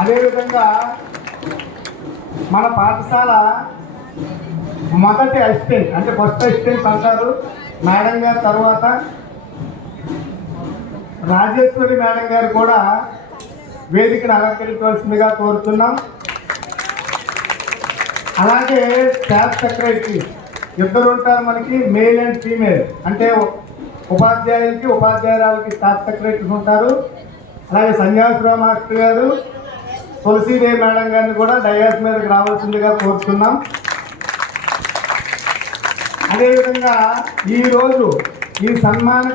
అదేవిధంగా మన పాఠశాల మొదటి అసిస్టెంట్ అంటే ఫస్ట్ అసిస్టెంట్ అంటారు మేడం గారు, తర్వాత రాజేశ్వరి మేడం గారు కూడా వేదికను అలంకరించవలసిందిగా కోరుతున్నాం. అలాగే స్టాఫ్ సెక్రటరీ ఇద్దరు ఉంటారు మనకి, మేల్ అండ్ ఫీమేల్. అంటే ఉపాధ్యాయులకి ఉపాధ్యాయురాలకి స్టాఫ్ సెక్రటరీస్ ఉంటారు. అలాగే సన్యాసరావు మాస్టర్ గారు, తులసీదేవి మేడం గారిని కూడా డయాస్ మీదకి రావాల్సిందిగా కోరుతున్నాం. అదేవిధంగా ఈరోజు ఈ సన్మాన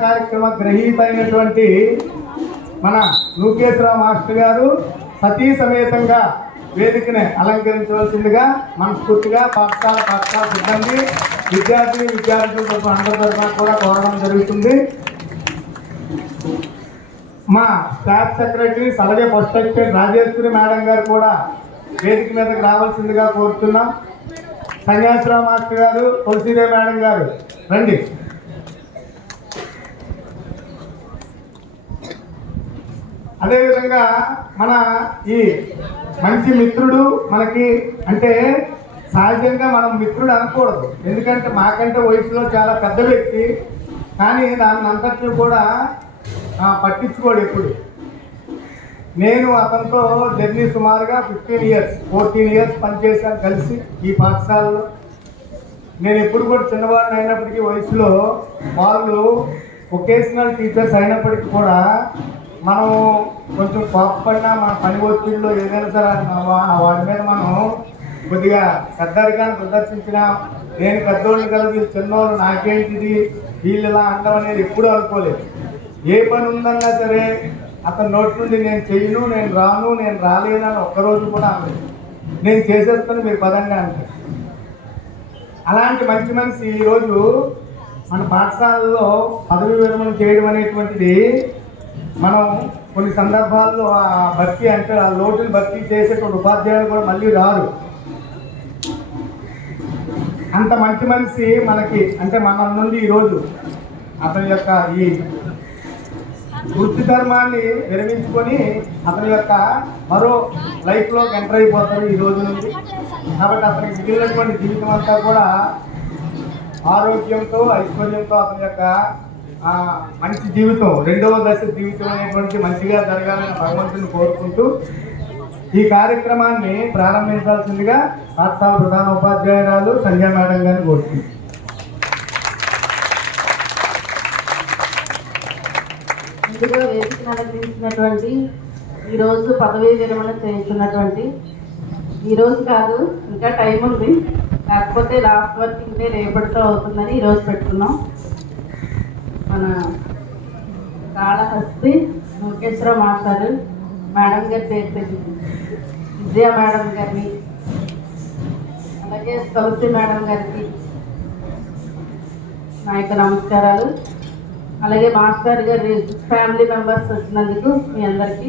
కార్యక్రమ గ్రహీత అయినటువంటి మన లోకేశ్వరరావు మాస్టర్ గారు సతీ సమేతంగా వేదికని అలంకరించవలసిందిగా మనస్ఫూర్తిగా పాఠశాల సిబ్బంది, విద్యార్థులతో అందరి తరఫున కూడా కోరడం జరుగుతుంది. మా స్టాఫ్ సెక్రటరీస్ అలాగే ఫస్ట్ అసిస్టెంట్ రాజేశ్వరి మేడం గారు కూడా వేదిక మీదకి రావాల్సిందిగా కోరుతున్నాం. సన్యాసరావు మాస్టర్ గారు, తులసీదేవి మేడం గారు రండి. అదేవిధంగా మన ఈ మంచి మిత్రుడు మనకి అంటే సహజంగా మనం మిత్రుడు అనకూడదు, ఎందుకంటే మాకంటే వయసులో చాలా పెద్ద వ్యక్తి, కానీ దాన్ని అంతటిని కూడా పట్టించుకోడు ఎప్పుడు. నేను అతనితో జర్నీ సుమారుగా 14 ఇయర్స్ పనిచేశాను కలిసి ఈ పాఠశాలలో. నేను ఎప్పుడు కూడా చిన్నవాడిని అయినప్పటికీ వయసులో వాళ్ళు వొకేషనల్ టీచర్స్ అయినప్పటికీ కూడా మనం కొంచెం కోపపడినా మన పని ఒత్తిడిలో ఏదైనా సరే వాడి మీద మనం కొద్దిగా పెద్దరికాన్ని ప్రదర్శించినా, నేను పెద్దోళ్ళని కదా వీళ్ళు చిన్నోళ్ళు నాకేంటిది వీళ్ళు ఇలా అంటాం అనేది ఎప్పుడూ అనుకోలేదు. ఏ పని ఉందన్నా సరే అతని నోటి నుండి నేను చెయ్యను, నేను రాను, నేను రాలేనని ఒక్కరోజు కూడా అనలేదు. నేను చేసేస్తాను మీరు పదంగా అంటే. అలాంటి మంచి మనిషి ఈరోజు మన పాఠశాలలో పదవి విరమణ చేయడం అనేటువంటిది మనం కొన్ని సందర్భాల్లో ఆ భర్తీ అంటే ఆ లోటుని భర్తీ చేసేటువంటి ఉపాధ్యాయులు కూడా మళ్ళీ రారు. అంత మంచి మనిషి మనకి అంటే మన నుండి ఈరోజు అతని యొక్క ఈ వృత్తి ధర్మాన్ని విరమించుకొని అతని యొక్క మరో లైఫ్లోకి ఎంటర్ అయిపోతారు ఈ రోజు నుంచి. కాబట్టి అతనికి మిగిలినటువంటి జీవితం అంతా కూడా ఆరోగ్యంతో ఐశ్వర్యంతో అతని యొక్క మంచి జీవితం, రెండవ దశ జీవితం అనేటువంటి మంచిగా జరగాలని భగవంతుని కోరుకుంటూ ఈ కార్యక్రమాన్ని ప్రారంభించాల్సిందిగా పాఠశాల ప్రధాన ఉపాధ్యాయురాలు సంధ్యా మేడం గారిని కోరుతుంది. ముందుగా వేదికను అలంకరించినటువంటి ఈరోజు పదవీ విరమణ చేయించున్నటువంటి ఈరోజు కాదు, ఇంకా టైం ఉంది, కాకపోతే లాస్ట్ వర్కింగ్ డే రేపటితో అవుతుందని ఈరోజు పెట్టుకున్నాం. మన కాళహస్తి లోకేశ్వరరావు మాస్టర్ మేడం గారి పేరు విజయ మేడం గారిని, అలాగే తులసి మేడం గారికి నా యొక్క నమస్కారాలు. అలాగే మాస్టర్ గారి ఫ్యామిలీ మెంబర్స్ వచ్చినందుకు మీ అందరికీ,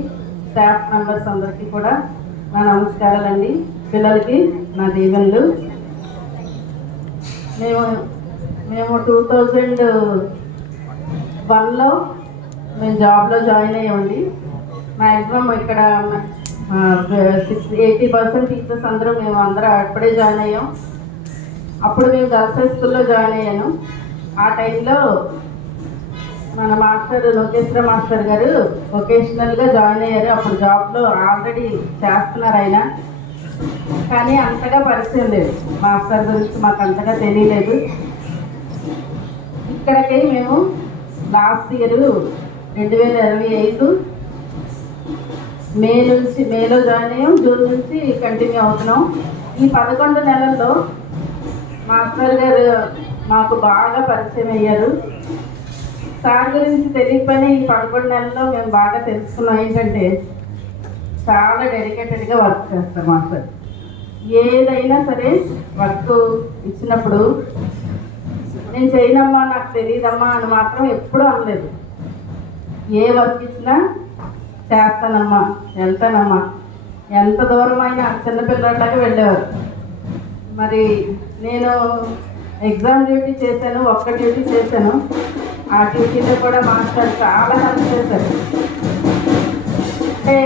స్టాఫ్ మెంబర్స్ అందరికీ కూడా నా నమస్కారాలండి. పిల్లలకి నా దీవెనలు. మేము 2001లో మేము జాబ్లో జాయిన్ అయ్యామండి. మ్యాక్సిమం ఇక్కడ 80% టీచర్స్ అందరూ మేము అప్పుడే జాయిన్ అయ్యాం. అప్పుడు మేము గర్ల్స్ హై స్కూల్లో జాయిన్ అయ్యాను. ఆ టైంలో మన మాస్టర్ లోకేశ్వర మాస్టర్ గారు వొకేషనల్గా జాయిన్ అయ్యారు. అప్పుడు జాబ్లో ఆల్రెడీ చేస్తున్నారు ఆయన, కానీ అంతగా పరిచయం లేదు, మాస్టర్ గురించి మాకు అంతగా తెలియలేదు. ఇక్కడికి మేము లాస్ట్ ఇయర్ 2025 మేలో జాయిన్ అయ్యాం. జూన్ నుంచి కంటిన్యూ అవుతున్నాం. ఈ 11 నెలల్లో మాస్టర్ గారు మాకు బాగా పరిచయం అయ్యారు. సార్ గురించి తెలియకపోయినా ఈ 11 నెలల్లో మేము బాగా తెలుసుకున్నాం ఏంటంటే చాలా డెడికేటెడ్గా వర్క్ చేస్తారు మాస్టర్. ఏదైనా సరే వర్క్ ఇచ్చినప్పుడు నేను చేయనమ్మా, నాకు తెలియదమ్మా అని మాత్రం ఎప్పుడూ అనలేదు. ఏ వర్క్ ఇచ్చినా చేస్తానమ్మా, వెళ్తానమ్మా, ఎంత దూరం అయినా చిన్నపిల్లలాగా వెళ్ళేవారు. మరి నేను ఎగ్జామ్ డ్యూటీ చేశాను, ఒక్క డ్యూటీ చేశాను. ఆ డ్యూటీలో కూడా మాస్టర్ చాలా హెల్ప్ చేశారు. అంటే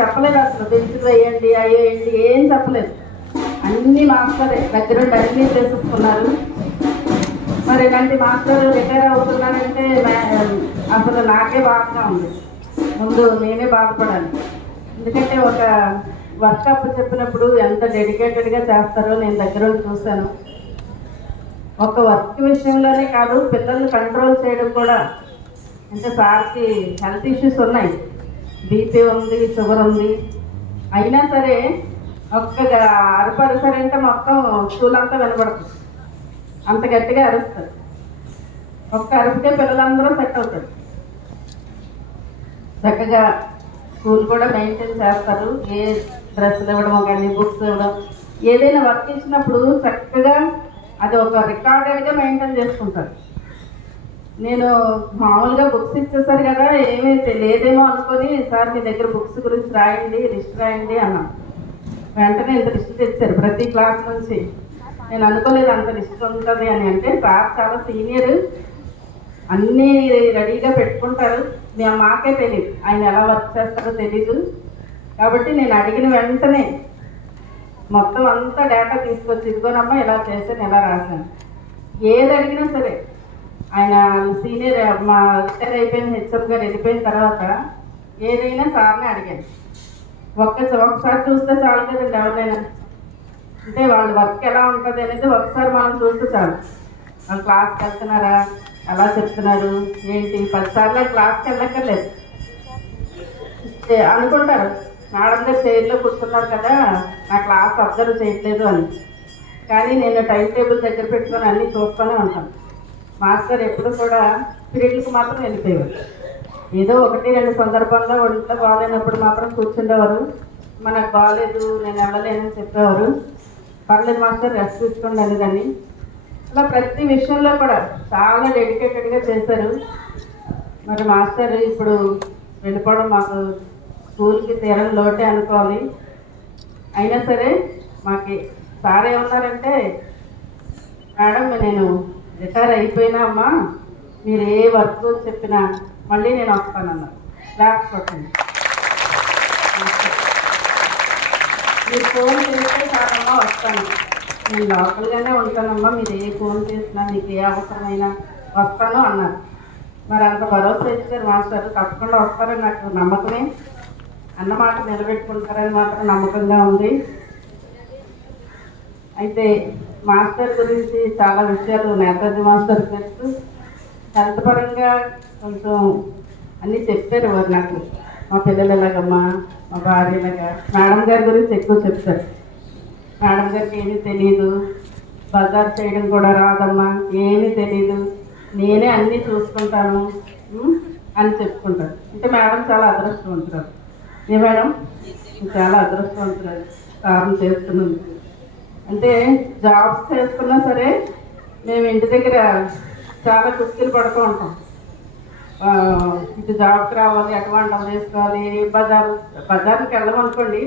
చెప్పలేదు అసలు, పెన్సిల్ వేయండి అయ్యేయండి ఏం చెప్పలేదు. అన్నీ మాస్టరే దగ్గరుండి అన్నీ చేసేసుకున్నారు. మరి ఇలాంటి మాస్టర్ రిటైర్ అవుతున్నారంటే అసలు నాకే బాధగా ఉంది. ముందు నేనే బాధపడాలి. ఎందుకంటే ఒక వర్క్షాప్ చెప్పినప్పుడు ఎంత డెడికేటెడ్గా చేస్తారో నేను దగ్గరుండి చూశాను. ఒక వర్క్ విషయంలోనే కాదు, పిల్లల్ని కంట్రోల్ చేయడం కూడా. అంటే సార్కి హెల్త్ ఇష్యూస్ ఉన్నాయి, బీపీ ఉంది, షుగర్ ఉంది. అయినా సరే ఒక్క అరుపు అరిసారంటే మొత్తం స్కూల్ అంతా వినపడుతుంది, అంత గట్టిగా అరుస్తారు. ఒక్క అరుపుకే పిల్లలందరూ సెట్ అవుతారు. చక్కగా స్కూల్ కూడా మెయింటైన్ చేస్తారు. ఏ డ్రెస్సులు ఇవ్వడం కానీ, బుక్స్ ఇవ్వడం, ఏదైనా వర్క్ ఇచ్చినప్పుడు చక్కగా అది ఒక రికార్డెడ్గా మెయింటైన్ చేసుకుంటారు. నేను మామూలుగా బుక్స్ ఇచ్చేసారు కదా, ఏమీ లేదేమో అనుకొని, సార్ మీ దగ్గర బుక్స్ గురించి రాయండి, లిస్ట్ రాయండి అన్నాను. వెంటనే ఇంత లిస్ట్ తెచ్చారు ప్రతి క్లాస్ నుంచి. నేను అనుకోలేదు అంత లిస్ట్ ఉంటుంది అని. అంటే సార్ చాలా సీనియర్, అన్నీ రెడీగా పెట్టుకుంటారు. మాకే తెలియదు ఆయన ఎలా వర్క్ చేస్తారో తెలీదు. కాబట్టి నేను అడిగిన వెంటనే మొత్తం అంతా డేటా తీసుకొచ్చి, ఇదిగోనమ్మా ఇలా చేశాను, ఎలా రాశాను. ఏది అడిగినా సరే ఆయన సీనియర్, మా రిటైర్ అయిపోయిన హెచ్ఎం గారు వెళ్ళిపోయిన తర్వాత ఏదైనా సార్ని అడిగాను. ఒకసారి చూస్తే చాలు కదండి ఎవరైనా. అంటే వాళ్ళ వర్క్ ఎలా ఉంటుంది అనేది ఒకసారి మనం చూస్తే చాలు. వాళ్ళు క్లాస్కి వెళ్తున్నారా, ఎలా చెప్తున్నారు ఏంటి, 10 సార్లు క్లాస్కి వెళ్ళక్కర్లేదు. అనుకుంటారు మేడం గారు చైర్లో కూర్చున్నారు కదా, నా క్లాస్ అబ్జర్వ్ చేయట్లేదు అని. కానీ నేను టైం టేబుల్ దగ్గర పెట్టుకొని అన్నీ చూస్తూనే ఉంటాను. మాస్టర్ ఎప్పుడు కూడా పీరియడ్లకు మాత్రం వెళ్ళిపోయేవారు. ఏదో 1-2 సందర్భాల్లో ఒంట్లో బాగాలేనప్పుడు మాత్రం కూర్చుండేవారు. మనకు బాగాలేదు, నేను వెళ్ళలేనని చెప్పేవారు. పర్లేదు మాస్టర్, రెస్ట్ తీసుకోండి అనేదాన్ని. అలా ప్రతి విషయంలో కూడా చాలా డెడికేటెడ్గా చేశారు. మరి మాస్టర్ ఇప్పుడు వెళ్ళిపోవడం మాకు స్కూల్కి తీరని లోటే అనుకోవాలి. అయినా సరే మాకు సార్ ఏమన్నారంటే, మేడం నేను రిటైర్ అయిపోయినా అమ్మా, మీరు ఏ వర్క్ చెప్పినా మళ్ళీ నేను వస్తానన్నారు. క్లాప్స్ కొట్టండి. మీరు ఫోన్ చేస్తే చాలమ్మా వస్తాను, నేను లోకల్గానే ఉంటానమ్మా, మీరు ఏ ఫోన్ చేసినా మీకు ఏ అవసరమైనా వస్తాను అన్నారు. మరి అంత భరోసా ఇచ్చారు మాస్టర్, తప్పకుండా వస్తారని నాకు నమ్మకమే. అన్నమాట నిలబెట్టుకుంటారని మాత్రం నమ్మకంగా ఉంది. అయితే మాస్టర్ గురించి చాలా విషయాలు నేతాజీ మాస్టర్ తెలుసు. హెల్త్ పరంగా కొంచెం అన్నీ చెప్పారు వారు నాకు. మా పిల్లలు ఎలాగమ్మా, మా భార్య ఎలాగా. మేడం గారి గురించి ఎక్కువ చెప్తారు. మేడం గారికి ఏమీ తెలియదు, బజార్ చేయడం కూడా రాదమ్మా, ఏమీ తెలీదు, నేనే అన్నీ చూసుకుంటాను అని చెప్పుకుంటారు. అంటే మేడం చాలా అదృష్టవంతురాలు. ఏ మేడం చాలా అదృష్టవంతురాలు సార్లు చేస్తున్నది. అంటే జాబ్స్ చేసుకున్నా సరే మేము ఇంటి దగ్గర చాలా కుస్తీలు పడుతూ ఉంటాం. ఇటు జాబ్కి రావాలి, అటు వంటలు చేసుకోవాలి, బజార్కి వెళ్ళమనుకోండి,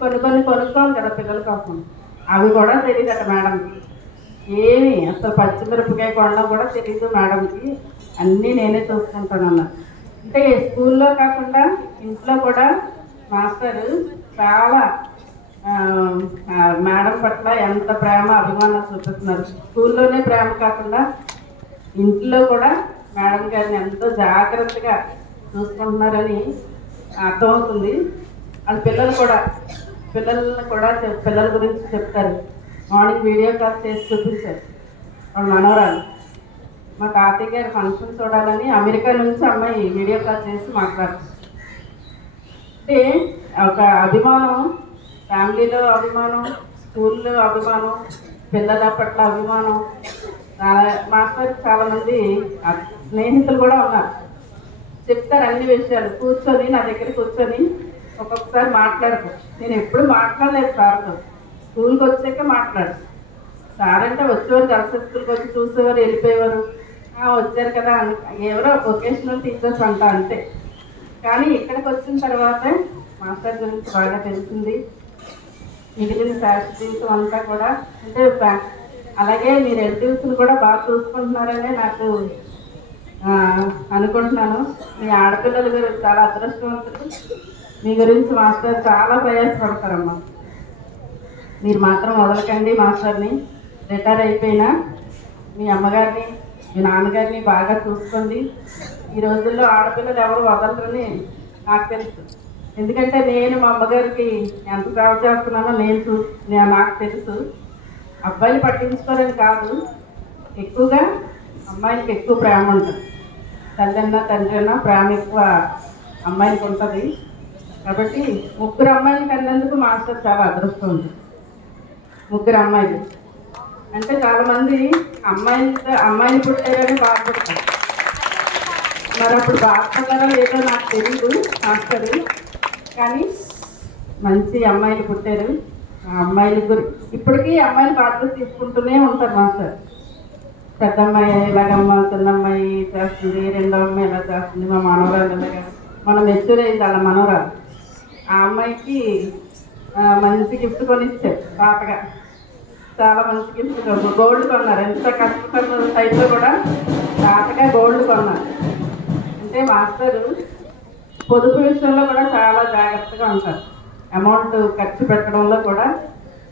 కొన్ని కొనుక్కోవాలి కదా పిల్లల కోసం, అవి కూడా తెలియదట మేడంకి. ఏమి అసలు పచ్చిమిరపకాయ కొనడం కూడా తెలియదు మేడంకి. అన్నీ నేనే చూసుకుంటాను అన్న. అంటే స్కూల్లో కాకుండా ఇంట్లో కూడా మాస్టర్ చాలా మేడం పట్ల ఎంత ప్రేమ అభిమానం చూపిస్తున్నారు. స్కూల్లోనే ప్రేమ కాకుండా ఇంట్లో కూడా మేడం గారిని ఎంతో జాగ్రత్తగా చూసుకుంటున్నారని అర్థమవుతుంది. వాళ్ళ పిల్లలు కూడా పిల్లల గురించి చెప్తారు. మార్నింగ్ వీడియో కాల్ చేసి చూపించారు వాళ్ళ మనవరాలు. మా తాతయ్య గారి ఫంక్షన్ చూడాలని అమెరికా నుంచి అమ్మాయి వీడియో కాల్ చేసి మాట్లాడుతుంది. అంటే ఒక అభిమానం, ఫ్యామిలీలో అభిమానం, స్కూల్లో అభిమానం, పిల్లల పట్ల అభిమానం. మాస్టర్ చాలామంది స్నేహితులు కూడా ఉన్నారు, చెప్తారు అన్ని విషయాలు. కూర్చొని నా దగ్గర కూర్చొని ఒక్కొక్కసారి మాట్లాడతారు. నేను ఎప్పుడు మాట్లాడలేదు సార్తో, స్కూల్కి వచ్చాక మాట్లాడు. సార్ అంటే వచ్చేవారు, కలిసి స్కూల్కి వచ్చి చూసేవారు, వెళ్ళిపోయేవారు. వచ్చారు కదా ఎవరో వొకేషనల్ టీచర్స్ అంతే. కానీ ఇక్కడికి వచ్చిన తర్వాత మాస్టర్ గురించి బాగా తెలిసింది. మిగిలిన శాస్త్రీయం అంతా కూడా అంటే అలాగే మీ రిలేటివ్స్ని కూడా బాగా చూసుకుంటున్నారనే నాకు అనుకుంటున్నాను. మీ ఆడపిల్లలు చాలా అదృష్టవంతులు. మీ గురించి మాస్టర్ చాలా ప్రయాసపడతారమ్మా. మీరు మాత్రం వదలకండి మాస్టర్ని. రిటైర్ అయిపోయినా మీ అమ్మగారిని మీ నాన్నగారిని బాగా చూసుకోండి. ఈ రోజుల్లో ఆడపిల్లలు ఎవరు వదలరని నాకు తెలుసు. ఎందుకంటే నేను మా అమ్మగారికి ఎంత సేవ చేస్తున్నానో నాకు తెలుసు. అబ్బాయిలు పట్టించుకోరని కాదు, ఎక్కువగా అమ్మాయిలకి ఎక్కువ ప్రేమ ఉంటుంది. తల్లన్నా తండ్రి అన్నా ప్రేమ ఎక్కువ అమ్మాయికి ఉంటుంది. కాబట్టి ముగ్గురు అమ్మాయిలు కన్నందుకు మాస్టర్ చాలా అదృష్టం ఉంది. ముగ్గురు అమ్మాయిలు అంటే చాలామంది అమ్మాయిలు పుట్టారని బాధపడతారు. మరి అప్పుడు బాధపడ్డారో లేదో నాకు తెలీదు మాస్టర్, కానీ మంచి అమ్మాయిలు పుట్టారు. ఆ అమ్మాయిలు ఇప్పటికీ అమ్మాయిలు బాధ్యత తీసుకుంటూనే ఉంటారు మాస్టర్. పెద్ద అమ్మాయి ఇలాగమ్మ, చిన్న అమ్మాయి చేస్తుంది, రెండో అమ్మాయి ఇలా చేస్తుంది, మా మనవరాలు ఇలాగా మనం మెచ్యూర్ అయింది వాళ్ళ మనవరాలు. ఆ అమ్మాయికి మంచి గిఫ్ట్ కొనిచ్చారు పాతగా, చాలా మంచి గిఫ్ట్ గోల్డ్ కొన్నారు. ఎంత కష్టపడిన టైంలో కూడా పాతగా గోల్డ్ కొన్నారు. అంటే మాస్టరు పొదుపు విషయంలో కూడా చాలా జాగ్రత్తగా ఉంటారు. అమౌంట్ ఖర్చు పెట్టడంలో కూడా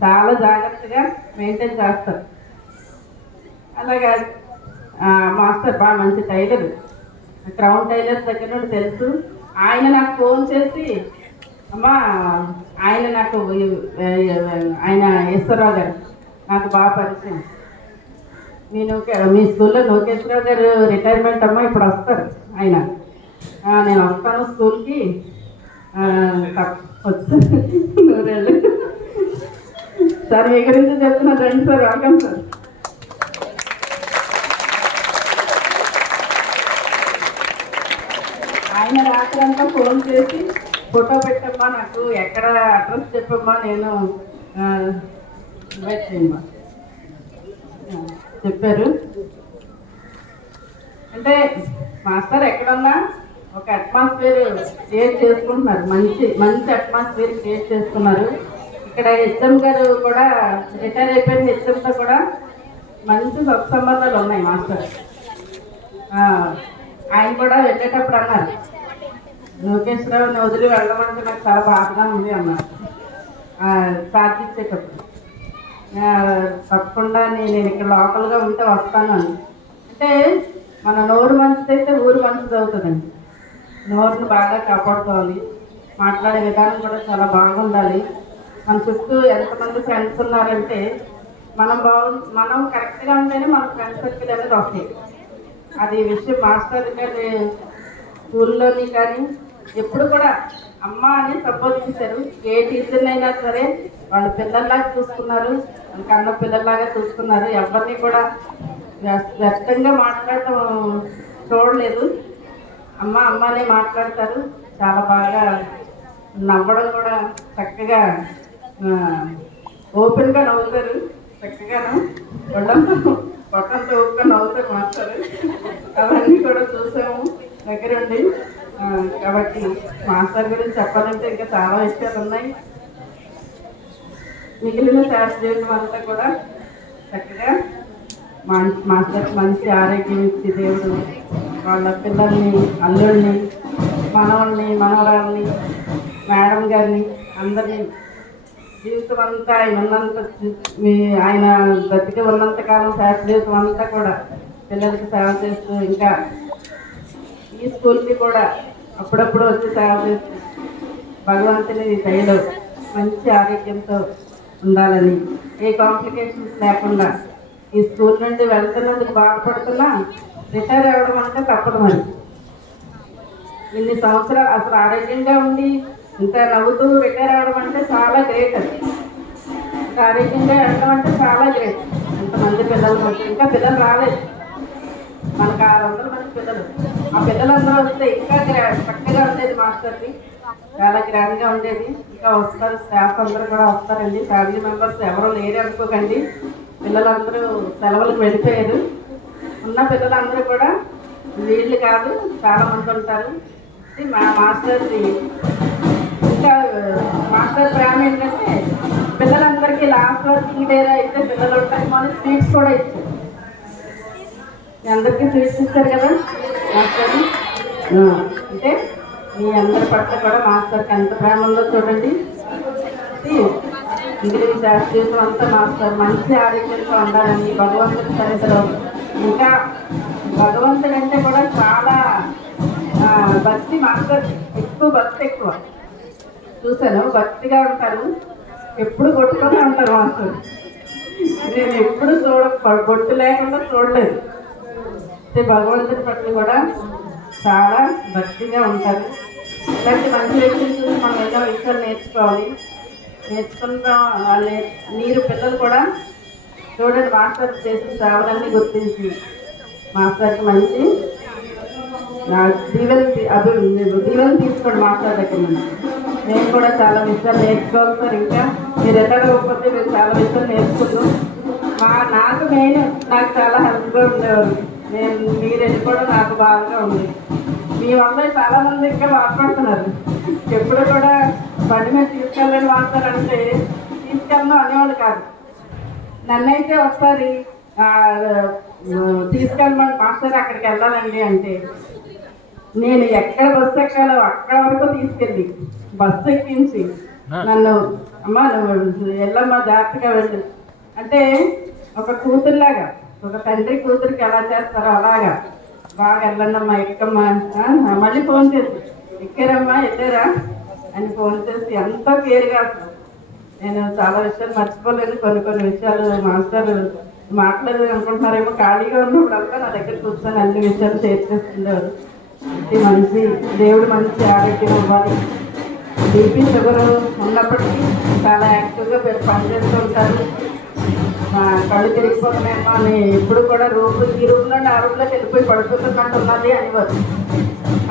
చాలా జాగ్రత్తగా మెయింటైన్ చేస్తారు. అలాగా మాస్టర్ బాగా మంచి టైలర్, క్రౌన్ టైలర్స్ దగ్గర నుండి తెలుసు. ఆయన నాకు ఫోన్ చేసి, అమ్మా ఆయన ఈశ్వరరావు గారు నాకు బాగా పరిచయం. మీ స్కూల్లో లోకేశ్వరరావు గారు రిటైర్మెంట్ అమ్మా, ఇప్పుడు వస్తారు ఆయన. నేను వస్తాను స్కూల్కి, వచ్చాను సార్. మీ గురించి చెప్తున్నా, రండి సార్, వెల్కమ్ సార్. ఆయన రాత్రంతా ఫోన్ చేసి ఫోటో పెట్టమ్మా, నాకు ఎక్కడ అడ్రస్ చెప్పమ్మా, నేను ఇన్వైట్ చేయమ్మా చెప్పారు. అంటే మాస్టర్ ఎక్కడున్నా ఒక అట్మాస్ఫియర్ క్రియేట్ చేసుకుంటున్నారు, మంచి అట్మాస్ఫియర్ క్రియేట్ చేసుకున్నారు. ఇక్కడ హెచ్ఎం గారు కూడా రిటైర్ అయిపోయిన హెచ్ఎంతో కూడా మంచి సత్సంబంధాలు ఉన్నాయి మాస్టర్. ఆయన కూడా వెళ్ళేటప్పుడు అన్నారు, లోకేశ్వరరావుని వదిలి వెళ్ళమంటే నాకు చాలా బాధగా ఉంది అన్నారు. ఛార్జ్ ఇచ్చేటప్పుడు తప్పకుండా నేను ఇక్కడ లోకల్గా ఉంటే వస్తాను అని. అంటే మన నోరు మంచిదైతే ఊరు మంచిది అవుతుందండి. నోరుని బాగా కాపాడుకోవాలి, మాట్లాడే విధానం కూడా చాలా బాగుండాలి. మన చుట్టూ ఎంతమంది ఫ్రెండ్స్ ఉన్నారంటే మనం కరెక్ట్గా ఉంటేనే మన ఫ్రెండ్స్ సర్కిల్ అనేది వస్తాయి. అది విషయం మాస్టర్ గారి స్కూల్లోని కానీ ఎప్పుడు కూడా అమ్మ అని సంబోధించారు. ఏ టీచర్ని అయినా సరే వాళ్ళ పిల్లల్లాగా చూసుకున్నారు, కన్న పిల్లల్లాగా చూసుకున్నారు. ఎవరిని కూడా వ్యర్థంగా మాట్లాడటం చూడలేదు. అమ్మ అమ్మనే మాట్లాడతారు. చాలా బాగా నవ్వడం కూడా చక్కగా ఓపెన్గా నవ్వుతారు. చక్కగాను పొట్టంతో ఓపెన్ నవ్వుతారు మాస్టర్. అవన్నీ కూడా చూసాము దగ్గరుండి. కాబట్టి మాస్టర్ గురించి చెప్పాలంటే ఇంకా చాలా విషయాలు ఉన్నాయి. మిగిలిన శాస్త్రీయం అంతా కూడా చక్కగా మాస్టర్కి మంచి ఆరోగ్యం ఇచ్చి దేవుడు వాళ్ళ పిల్లల్ని, అల్లుల్ని, మనవల్ని, మనవరాల్ని, మేడం గారిని అందరినీ జీవితం అంతా ఆయన బ్రతికి ఉన్నంతకాలం శాస్త్రీయం అంతా కూడా పిల్లలకి సేవ చేస్తూ, ఇంకా ఈ స్కూల్కి కూడా అప్పుడప్పుడు వచ్చి సేవ చేస్తూ భగవంతుని దయలో మంచి ఆరోగ్యంతో ఉండాలని, ఏ కాంప్లికేషన్స్ లేకుండా ఈ స్కూల్ నుండి వెళ్తున్నందుకు బాధపడుతున్నా రిటైర్ అవ్వడం అంటే తప్పదు. మరి ఇన్ని సంవత్సరాలు అసలు ఆరోగ్యంగా ఉండి ఇంత నవ్వుతూ రిటైర్ అవ్వడం అంటే చాలా గ్రేట్. అది ఇంకా ఆరోగ్యంగా వెళ్ళడం అంటే చాలా గ్రేట్. ఎంతమంది పిల్లలు ఇంకా పిల్లలు రాలేదు మనకు 600 మంది పిల్లలు. ఆ పిల్లలందరూ వస్తే ఇంకా చక్కగా ఉండేది మాస్టర్కి, చాలా గ్రాండ్గా ఉండేది. ఇంకా వస్తారు, స్టాఫ్ అందరూ కూడా వస్తారండి. ఫ్యామిలీ మెంబర్స్ ఎవరో లేరు అనుకోకండి, పిల్లలందరూ సెలవులకు వెళ్ళిపోయారు. ఉన్న పిల్లలందరూ కూడా వీళ్ళు కాదు, చాలామంది ఉంటారు. మా మాస్టర్ది ఇంకా మాస్టర్ ప్రేమ ఏంటంటే పిల్లలందరికీ లాస్ట్ వర్కింగ్ డే అయితే పిల్లలు ఉంటారు, మన స్వీట్స్ కూడా ఇచ్చారు. అందరికీ స్వీట్స్ ఇచ్చారు కదా మాస్టర్. అంటే మీ అందరి పట్ల కూడా మాస్టర్కి ఎంత ప్రేమ ఉందో చూడండి. ఇంగ్లీష్ జీవితం అంతా మాస్టర్ మంచి ఆరోగ్యంగా ఉండాలని భగవంతుడి సన్నిధిలో, ఇంకా భగవంతుడు అంటే కూడా చాలా భక్తి, మాస్టర్ ఎక్కువ భక్తి ఎక్కువ చూశాను. భక్తిగా ఉంటారు, ఎప్పుడు కొట్టుకొని ఉంటారు మాస్టర్. నేను ఎప్పుడు బొట్టు లేకుండా చూడలేదు. భగవంతుడి పట్ల కూడా చాలా భక్తిగా ఉంటారు. ఇలాంటి మంచి వ్యక్తులు చూసి మనం ఎన్నో విషయాలు నేర్చుకోవాలి. నేర్చుకుంటాం. మీరు పిల్లలు కూడా చూడండి, మాస్టర్ చేసిన సేవలన్నీ గుర్తించి మాస్టర్కి మంచి దీవెనలు తీసుకోండి మాస్టర్ దగ్గర నుంచి. నేను కూడా చాలా విషయాలు నేర్చుకోవాలి సార్. ఇంకా మీరు ఎక్కడకపోతే మీరు చాలా విషయాలు నేర్చుకున్నాం. నాకు చాలా హెల్ప్గా ఉండేవారు. మీరు వెళ్ళిపోవడం నాకు బాగా ఉంది. మీ వల్ల చాలామంది ఇంకా బాధపడుతున్నారు. ఎప్పుడు కూడా బండి మీద తీసుకెళ్ళని మాట్లాడాలంటే తీసుకెళ్ళడం అనేవాళ్ళు కాదు. నన్నైతే ఒకసారి తీసుకెళ్ళమని మాస్టర్ అక్కడికి వెళ్ళాలండి అంటే నేను ఎక్కడ బస్సు ఎక్కాలో అక్కడ వరకు తీసుకెళ్ళి బస్సు ఎక్కించి నన్ను అమ్మ నువ్వు వెళ్ళమ్మా జాగ్రత్తగా వెళ్ళు అంటే ఒక కూతురులాగా, ఒక తండ్రి కూతురికి ఎలా చేస్తారో అలాగా బాగా వెళ్ళండమ్మా ఎక్కమ్మా, మళ్ళీ ఫోన్ చేసి ఎక్కారమ్మా వెళ్ళారా అని ఫోన్ చేసి ఎంతో కేర్గా. నేను చాలా విషయాలు మర్చిపోలేదు. కొన్ని విషయాలు మాస్టర్ మాట్లాడలేదు అనుకుంటున్నారేమో, ఖాళీగా ఉన్నప్పుడంతా నా దగ్గర కూర్చొని అన్ని విషయాలు షేర్ చేస్తుండేవారు. మంచి దేవుడు మంచి ఆరోగ్యం ఇవ్వాలి. బీపీ షుగర్ ఉన్నప్పటికీ చాలా యాక్టివ్గా పనిచేస్తూ ఉంటారు. కళ్ళు తిరిగిపోతున్నాయేమో అని ఎప్పుడు కూడా ఈ రూమ్లో ఆ రూమ్లోకి వెళ్ళిపోయి పడుకుంటున్నట్టు ఉన్నది అనేవారు.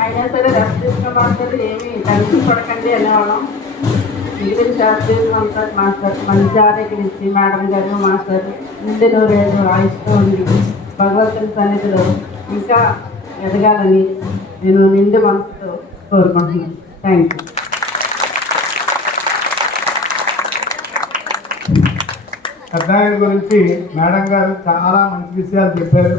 అయినా సరే రెస్ట్ తీసుకోమంటారు, ఏమీ టెన్షన్ పడకండి అనేవాళ్ళం. ఇంగ్లీష్ శాస్త్రీయం అంతా మాస్టర్ మంచి ఆరోగ్యం ఇచ్చి మేడం గారు మాస్టర్ నిండి నూరేళ్ళు ఆయుష్తో ఉండి భగవంతుని సన్నిధిలో ఇంకా ఎదగాలని నేను నిండు మనసుతో కోరుకుంటున్నాను. Thank you. పెద్దాయన గురించి మేడం గారు చాలా మంచి విషయాలు చెప్పారు.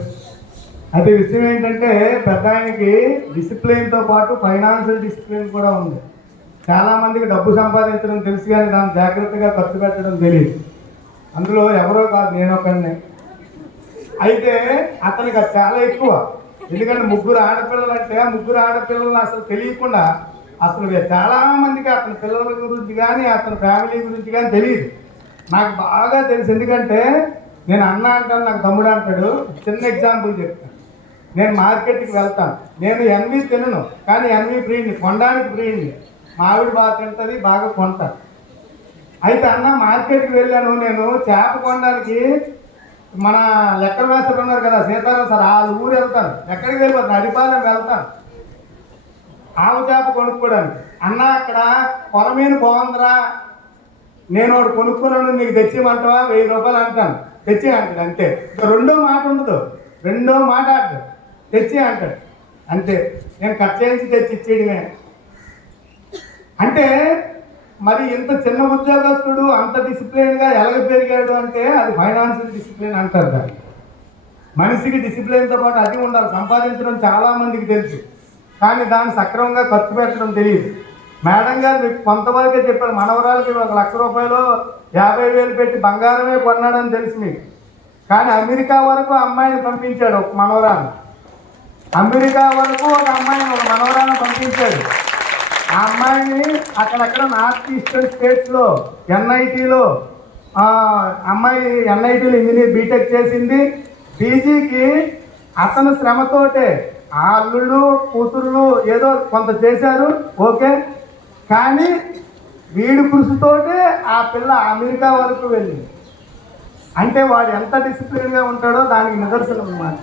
అది విషయం ఏంటంటే పెద్దాయనకి డిసిప్లిన్తో పాటు ఫైనాన్షియల్ డిసిప్లిన్ కూడా ఉంది. చాలామందికి డబ్బు సంపాదించడం తెలుసు కానీ దాన్ని జాగ్రత్తగా ఖర్చు పెట్టడం తెలియదు. అందులో ఎవరో కాదు, నేను ఒకడిని. అయితే అతనికి అది చాలా ఎక్కువ. ఎందుకంటే ముగ్గురు ఆడపిల్లలు అంటే ఆ ముగ్గురు ఆడపిల్లలను అసలు తెలియకుండా అసలు చాలామందికి అతని పిల్లల గురించి కానీ అతని ఫ్యామిలీ గురించి కానీ తెలియదు. నాకు బాగా తెలుసు. ఎందుకంటే నేను అన్న అంటాను, నాకు తమ్ముడు అంటాడు. చిన్న ఎగ్జాంపుల్ చెప్తాను. నేను మార్కెట్కి వెళ్తాను. నేను ఎన్వి తినను, కానీ ఎన్వి ఫ్రీని, కొనడానికి ఫ్రీని. మావిడి బాగా తింటుంది, బాగా కొంటాను. అయితే అన్న మార్కెట్కి వెళ్ళాను. నేను చేప కొనడానికి మన లెక్కల మేస్తారు ఉన్నారు కదా సీతారాం సార్, ఆ ఊరు వెళ్తాను. ఎక్కడికి వెళ్ళిపోతాను? అడిపాలెం వెళ్తాను ఆవు చేప కొనుక్కోవడానికి. అన్న అక్కడ కొరమీను బాగుందిరా, నేను ఒకటి కొనుక్కున్నాను, నీకు తెచ్చిమంటావా, 1000 రూపాయలు అంటాను. తెచ్చి అంటాడు అంతే. ఇంకా రెండో మాట ఉండదు. రెండో మాట అంటాడు, తెచ్చి అంటాడు అంతే. నేను కట్ చేయించి తెచ్చి ఇచ్చేయడమే. అంటే మరి ఇంత చిన్న ఉద్యోగస్తుడు అంత డిసిప్లిన్గా ఎలాగ పెరిగాడు అంటే అది ఫైనాన్షియల్ డిసిప్లిన్ అంటారు దాన్ని. మనిషికి డిసిప్లిన్తో పాటు అది ఉండాలి. సంపాదించడం చాలామందికి తెలుసు, కానీ దాన్ని సక్రమంగా ఖర్చు పెట్టడం తెలియదు. మేడం గారు మీకు కొంతవరకే చెప్పారు. మనవరాలకి 1 లక్ష రూపాయలు 50,000 పెట్టి బంగారమే కొన్నాడని తెలుసు మీకు. కానీ అమెరికా వరకు అమ్మాయిని పంపించాడు. ఒక మనవరాలు అమెరికా వరకు ఒక మనవరాలను పంపించాడు. ఆ అమ్మాయిని అక్కడక్కడ నార్త్ ఈస్టర్న్ స్టేట్స్లో ఎన్ఐటీలో అమ్మాయి ఎన్ఐటీలో ఇంజనీర్ బీటెక్ చేసింది. పీజీకి అతను శ్రమతోటే ఆ అల్లుళ్ళు కూతుళ్ళు ఏదో కొంత చేశారు, ఓకే. కానీ వీడి కృషితోటే ఆ పిల్ల అమెరికా వరకు వెళ్ళింది. అంటే వాడు ఎంత డిసిప్లిన్గా ఉంటాడో దానికి నిదర్శనం అన్నమాట.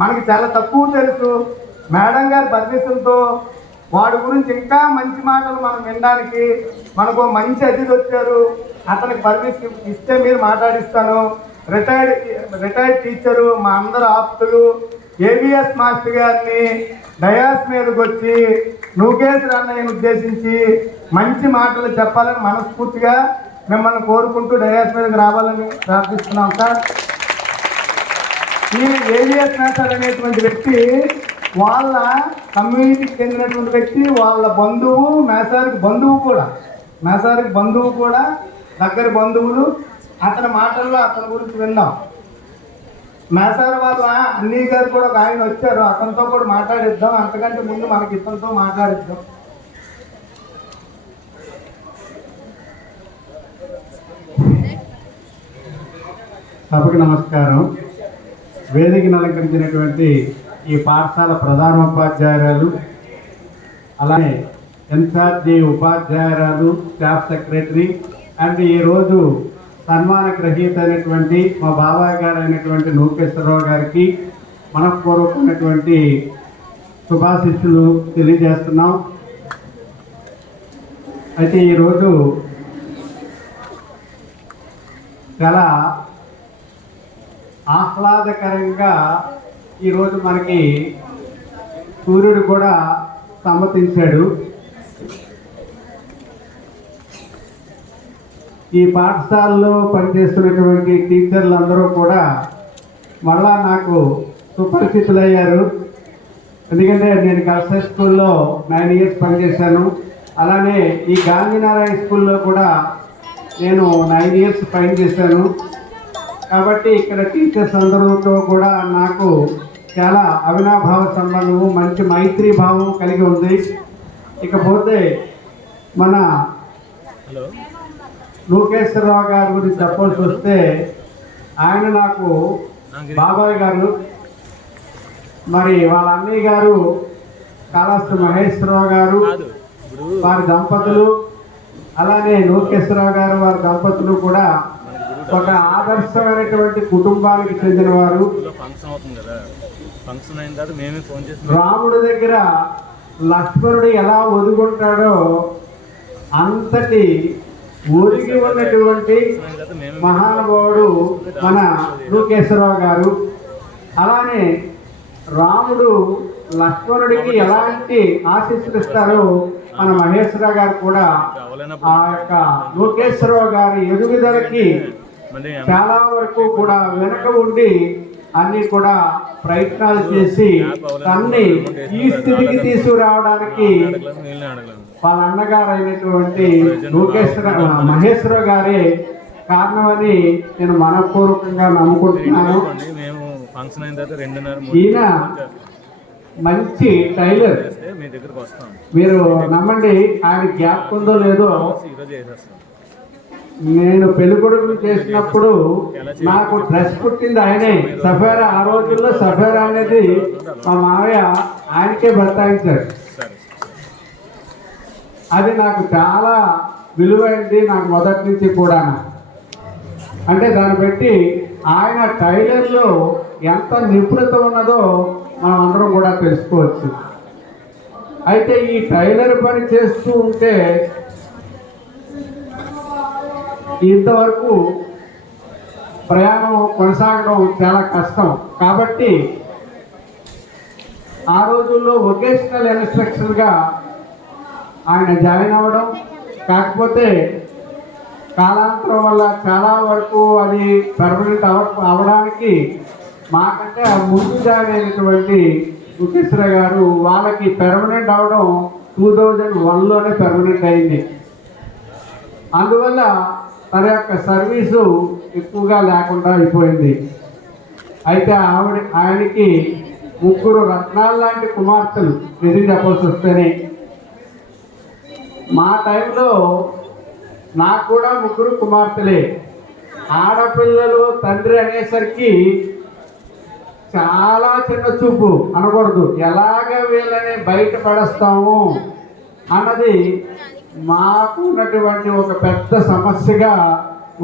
మనకి చాలా తక్కువ తెలుసు. మేడం గారి పర్మిషన్తో వాడి గురించి ఇంకా మంచి మాటలు మనం వినడానికి మనకు మంచి అతిథి వచ్చారు. అతనికి పర్మిషన్ ఇస్తే మీరు మాట్లాడిస్తాను. రిటైర్డ్ టీచరు, మా అందరు ఆప్తులు ఏబిఎస్ మాస్టర్ గారిని డయాస్ మీదకి వచ్చి నూకేశ్వర అన్నయ్యను ఉద్దేశించి మంచి మాటలు చెప్పాలని మనస్ఫూర్తిగా మిమ్మల్ని కోరుకుంటూ డయాస్ మీదకి రావాలని ప్రార్థిస్తున్నాం సార్. ఈ ఏబిఎస్ మాస్టర్ అనేటువంటి వ్యక్తి వాళ్ళ కమ్యూనిటీకి చెందినటువంటి వ్యక్తి, వాళ్ళ బంధువు, మేసారికి బంధువు కూడా, మేసారికి బంధువు కూడా, దగ్గర బంధువులు. అతని మాటల్లో అతని గురించి విన్నాం. మేసారి వాళ్ళ అన్నయ్య గారు కూడా ఒక ఆయన వచ్చారు, అతనితో కూడా మాట్లాడిద్దాం. అంతకంటే ముందు మనకి ఇతనితో మాట్లాడిద్దాం. సభకు నమస్కారం. వేదికను అలంకరించినటువంటి ఈ పాఠశాల ప్రధానోపాధ్యాయురాలు, అలానే ఇన్ఛార్జి ఉపాధ్యాయురాలు, స్టాఫ్ సెక్రటరీ అండ్ ఈరోజు సన్మాన గ్రహీత అయినటువంటి మా బాబాయ్ గారు అయినటువంటి నూకేశ్వరరావు గారికి మనపూర్వకమైనటువంటి శుభాశిస్సులు తెలియజేస్తున్నాం. అయితే ఈరోజు చాలా ఆహ్లాదకరంగా ఈరోజు మనకి సూర్యుడు కూడా సమ్మతించాడు. ఈ పాఠశాలలో పనిచేస్తున్నటువంటి టీచర్లందరూ కూడా మళ్ళా నాకు సుపరిచితులయ్యారు. ఎందుకంటే నేను గర్ల్స్ స్కూల్లో 9 years పనిచేశాను. అలానే ఈ గాంధీనారాయణ స్కూల్లో కూడా నేను 9 years పనిచేశాను. కాబట్టి ఇక్కడ టీచర్స్ అందరితో కూడా నాకు చాలా అవినాభావ సంబంధము, మంచి మైత్రీ భావం కలిగి ఉంది. ఇకపోతే మన నూకేశ్వరరావు గారి గురించి చెప్పాల్సి వస్తే, ఆయన నాకు బాబాయ్ గారు. మరి వాళ్ళ అన్నయ్య గారు కాళహస్తి మహేశ్వరరావు గారు, వారి దంపతులు, అలానే నూకేశ్వరరావు గారు వారి దంపతులు కూడా ఒక ఆదర్శమైనటువంటి కుటుంబానికి చెందినవారు. రాముడి దగ్గర లక్ష్మణుడు ఎలా ఒదుగుంటాడో అంతటి ఒరిగి ఉన్నటువంటి మహానుభావుడు మన నూకేశ్వరరావు గారు. అలానే రాముడు లక్ష్మణుడికి ఎలాంటి ఆశీస్సులు ఇస్తారో మన మహేశ్వరరావు గారు కూడా ఆ యొక్క నూకేశ్వరరావు గారి ఎదుగుదలకి చాలా వరకు కూడా వెనక ఉండి అన్ని కూడా ప్రయత్నాలు చేసి తన్ని ఈ స్థితికి తీసుకురావడానికి వాళ్ళ అన్నగారు అయినటువంటి మహేశ్వరరావు గారే కారణమని నేను మనపూర్వకంగా నమ్ముకుంటున్నాను. ఈయన మంచి టైలర్. మీరు నమ్మండి, ఆయన గ్యాప్ ఉందో లేదో, నేను పెళ్ళికొడుకులు చేసినప్పుడు నాకు డ్రెస్ పుట్టింది ఆయనే. సఫేరా, ఆ రోజుల్లో సఫేరా అనేది మా మావయ్య ఆయనకే బతాయించాడు. అది నాకు చాలా విలువైంది, నాకు మొదటి నుంచి కూడా. అంటే దాన్ని బట్టి ఆయన టైలర్లో ఎంత నిపుణత ఉన్నదో మనం అందరం కూడా తెలుసుకోవచ్చు. అయితే ఈ టైలర్ పని చేస్తూ ఉంటే ఇంతవరకు ప్రయాణం కొనసాగడం చాలా కష్టం. కాబట్టి ఆ రోజుల్లో వొకేషనల్ ఇన్స్ట్రక్టర్గా ఆయన జాయిన్ అవ్వడం, కాకపోతే కాలాంతరం వల్ల చాలా వరకు అది పర్మనెంట్ అవ్వడానికి మాకంటే ముందు జాయిన్ అయినటువంటి నూకేశ్వర గారు వాళ్ళకి పెర్మనెంట్ అవడం 2001లోనే పెర్మనెంట్ అయింది. అందువల్ల తన యొక్క సర్వీసు ఎక్కువగా లేకుండా అయిపోయింది. అయితే ఆయనకి 3 రత్నాలు లాంటి కుమార్తెలు. నిజం చెప్పాల్సి వస్తేనే మా టైంలో నాకు కూడా 3 కుమార్తెలే. ఆడపిల్లలు తండ్రి అనేసరికి చాలా చిన్న చూపు అనకూడదు, ఎలాగ వీళ్ళని బయటపడేస్తాము అన్నది మాకు ఉన్నటువంటి ఒక పెద్ద సమస్యగా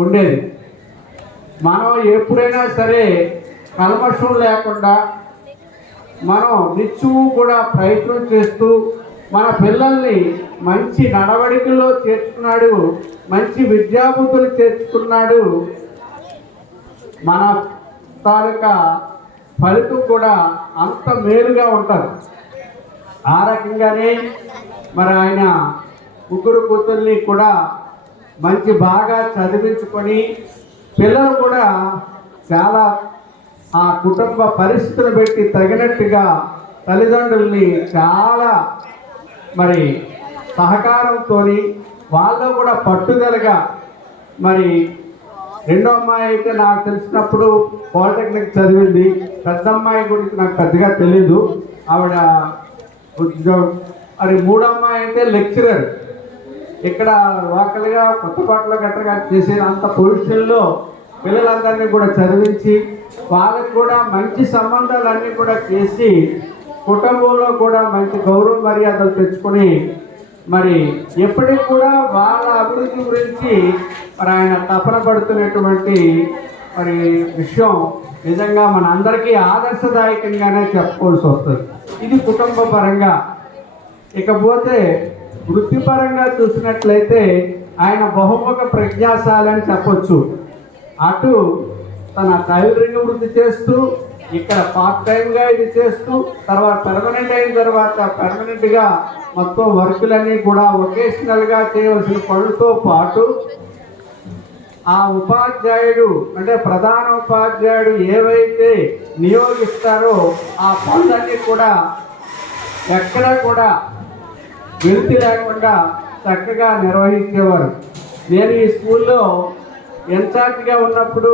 ఉండేది. మనం ఎప్పుడైనా సరే కల్మషం లేకుండా మనం నిత్యము కూడా ప్రయత్నం చేస్తూ మన పిల్లల్ని మంచి నడవడికలో చేర్చుకున్నాడు, మంచి విద్యాబుద్ధులు చేర్చుకున్నాడు, మన తాలూకా ఫలితం కూడా అంత మేలుగా ఉంటుంది. ఆ రకంగానే మరి ఆయన 3 కూతుర్ని కూడా మంచి బాగా చదివించుకొని పిల్లలు కూడా చాలా ఆ కుటుంబ పరిస్థితులు పెట్టి తగినట్టుగా తల్లిదండ్రుల్ని చాలా మరి సహకారంతో వాళ్ళు కూడా పట్టుదలగా మరి రెండో అమ్మాయి అయితే నాకు తెలిసినప్పుడు పాలిటెక్నిక్ చదివింది. పెద్ద అమ్మాయి గురించి నాకు పెద్దగా తెలీదు, ఆవిడ ఉద్యోగం. మరి మూడో అమ్మాయి అయితే లెక్చరర్, ఇక్కడ లోకల్గా కొత్తకోటలో గట్టగా చేసే అంత పొజిషన్లో పిల్లలందరినీ కూడా చదివించి వాళ్ళకి కూడా మంచి సంబంధాలన్నీ కూడా చేసి కుటుంబంలో కూడా మంచి గౌరవ మర్యాదలు తెచ్చుకొని మరి ఎప్పటికి కూడా వాళ్ళ అభివృద్ధి గురించి మరి ఆయన తపన పడుతున్నటువంటి మరి విషయం నిజంగా మన అందరికీ ఆదర్శదాయకంగానే చెప్పుకోవాల్సి వస్తుంది. ఇది కుటుంబ పరంగా. ఇకపోతే వృత్తిపరంగా చూసినట్లయితే ఆయన బహుముఖ ప్రజ్ఞాశాలని చెప్పొచ్చు. అటు తన టైలరింగ్ వృత్తి చేస్తూ ఇక్కడ పార్ట్ టైంగా ఇది చేస్తూ తర్వాత పెర్మనెంట్ అయిన తర్వాత పెర్మనెంట్గా మొత్తం వర్కులన్నీ కూడా ఒకేషనల్గా చేయవలసిన పనులతో పాటు ఆ ఉపాధ్యాయుడు అంటే ప్రధాన ఉపాధ్యాయుడు ఏవైతే నియోగిస్తారో ఆ పనులన్నీ కూడా ఎక్కడ కూడా వెలితి లేకుండా చక్కగా నిర్వహించేవారు. నేను ఈ స్కూల్లో ఇన్ఛార్జిగా ఉన్నప్పుడు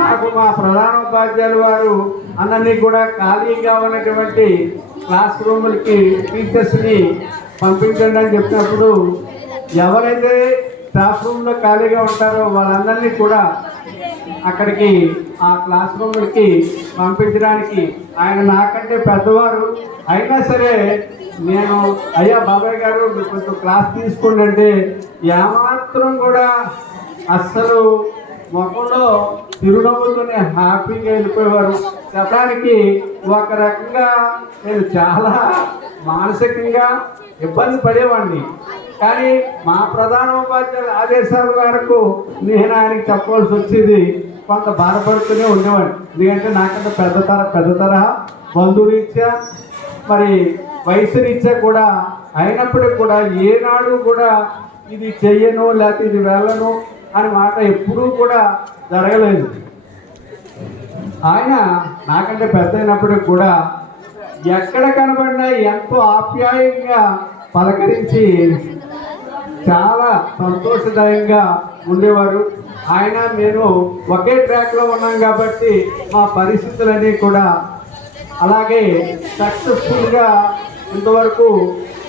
నాకు మా ప్రధాన ఉపాధ్యాయులు వారు అందరినీ కూడా ఖాళీగా ఉన్నటువంటి క్లాస్ రూములకి టీచర్స్ని పంపించండి అని చెప్పినప్పుడు ఎవరైతే స్టాఫ్ రూమ్లో ఖాళీగా ఉంటారో వాళ్ళందరినీ కూడా అక్కడికి ఆ క్లాస్ రూములకి పంపించడానికి ఆయన నాకంటే పెద్దవారు అయినా సరే నేను అయ్యా బాబాయ్ గారు మీరు కొంచెం క్లాస్ తీసుకోండి అంటే ఏమాత్రం కూడా అస్సలు ముఖంలో చిరునవ్వులతోనే హ్యాపీగా వెళ్ళిపోయేవారు. చెప్పడానికి ఒక రకంగా నేను చాలా మానసికంగా ఇబ్బంది పడేవాడిని. కానీ మా ప్రధాన ఉపాధ్యాయుల ఆదేశాల మేరకు నేను ఆయనకి చెప్పవలసి వచ్చేది. కొంత బాధపడుతూనే ఉండేవాడిని. ఎందుకంటే నాకంటే పెద్ద తరహా బంధురీత్యా మరి వయసు రీత్యా కూడా అయినప్పటికీ కూడా ఏనాడు కూడా ఇది చెయ్యను లేకపోతే ఇది వెళ్ళను అని మాట ఎప్పుడూ కూడా జరగలేదు. ఆయన నాకంటే పెద్ద అయినప్పటికి కూడా ఎక్కడ కనబడినా ఎంతో ఆప్యాయంగా పలకరించి చాలా సంతోషదాయంగా ఉండేవారు. ఆయన నేను ఒకే ట్రాక్లో ఉన్నాం కాబట్టి మా పరిస్థితులన్నీ కూడా అలాగే సక్సెస్ఫుల్గా ఇంతవరకు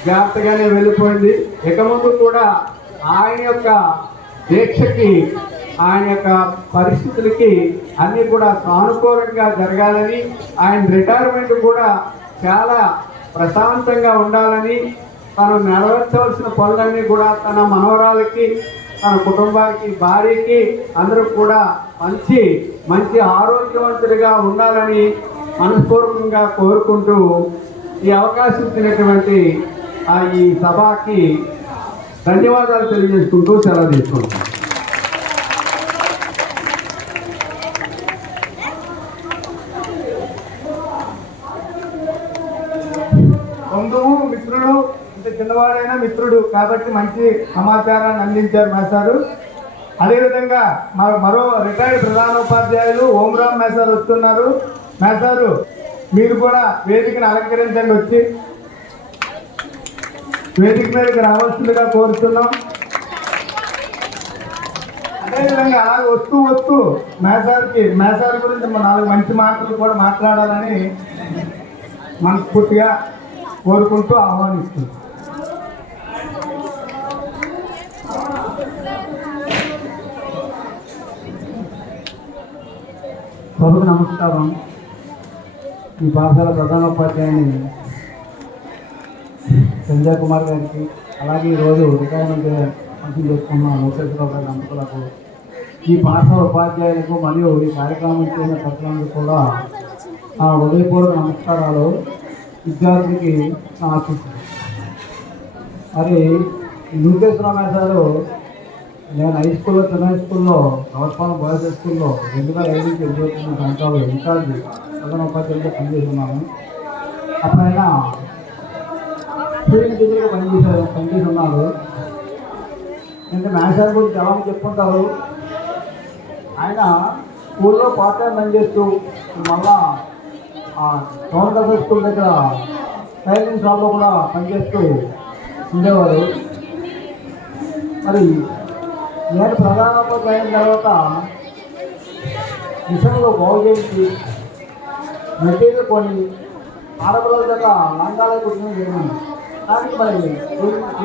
జాగ్రత్తగానే వెళ్ళిపోయింది. ఇక ముందు కూడా ఆయన యొక్క దీక్షకి ఆయన యొక్క పరిస్థితులకి అన్నీ కూడా సానుకూలంగా జరగాలని ఆయన రిటైర్మెంట్ కూడా చాలా ప్రశాంతంగా ఉండాలని తను నెరవేర్చవలసిన పనులన్నీ కూడా తన మనవరాలకి తన కుటుంబానికి భార్యకి అందరూ కూడా మంచి ఆరోగ్యవంతుడిగా ఉండాలని మనస్ఫూర్తిగా కోరుకుంటూ ఈ అవకాశం ఇచ్చినటువంటి ఈ సభకి ధన్యవాదాలు తెలియజేసుకుంటూ సెలవు తీసుకుంటాం. బంధువు మిత్రుడు అంటే చిన్నవాడైనా మిత్రుడు కాబట్టి మంచి సమాచారాన్ని అందించారు మేసారు. అదేవిధంగా మరో రిటైర్డ్ ప్రధానోపాధ్యాయులు ఓంరామ్ మేసారు వస్తున్నారు. మేసారు మీరు కూడా వేదికను అలంకరించండి, వచ్చి వేదిక మీదకి రావాల్సిందిగా కోరుతున్నాం. అదేవిధంగా అలాగే వస్తూ మేసార్ గురించి 4 మంచి మాటలు కూడా మాట్లాడాలని మనస్ఫూర్తిగా కోరుకుంటూ ఆహ్వానిస్తుంది. సభకు నమస్కారం. ఈ పాఠశాల ప్రధానోపాధ్యాయుని సంజయ్ కుమార్ గారికి, అలాగే ఈరోజు రిటైర్మెంట్ ఫంక్షన్ చేసుకున్న లోకేశ్వరరావు గారి దంపతులకు, ఈ పాఠశాల ఉపాధ్యాయులకు మరియు ఈ కార్యక్రమం చేసిన ప్రజలందరూ కూడా నా హృదయపూర్వక నమస్కారాలు. విద్యార్థికి నా ఆశీస్సులు. మరి లోకేశ్వరరావు గారు నేను హై స్కూల్లో చిన్న హై స్కూల్లో గవర్నమెంట్ బాయ్స్ హై స్కూల్లో 2005 నుంచి 2009 సంవత్సరాలు ఇన్ఛార్జ్ ప్రధానోపాధ్యాయులుగా పనిచేస్తున్నాను. అప్పుడైనా స్టూడెంట్ టీచర్గా పనిచేసి ఉన్నారు. అంటే మ్యాథ్స్ గురించి ఎలా చెప్పుకుంటారు. ఆయన స్కూల్లో పార్ట్ టైం పనిచేస్తూ మళ్ళా టౌన్ గర్ల్స్ స్కూల్ దగ్గర టైలరింగ్ షాప్లో కూడా పనిచేస్తూ ఉండేవారు. మరి నేను ప్రధానోపాధ్యాయులు అయిన తర్వాత మిషన్లో బాగు చేసి మెటీరియల్ కొని ఆడపిల్లల దగ్గర లంగాలే కుట్టిన జరిగింది. కానీ మరి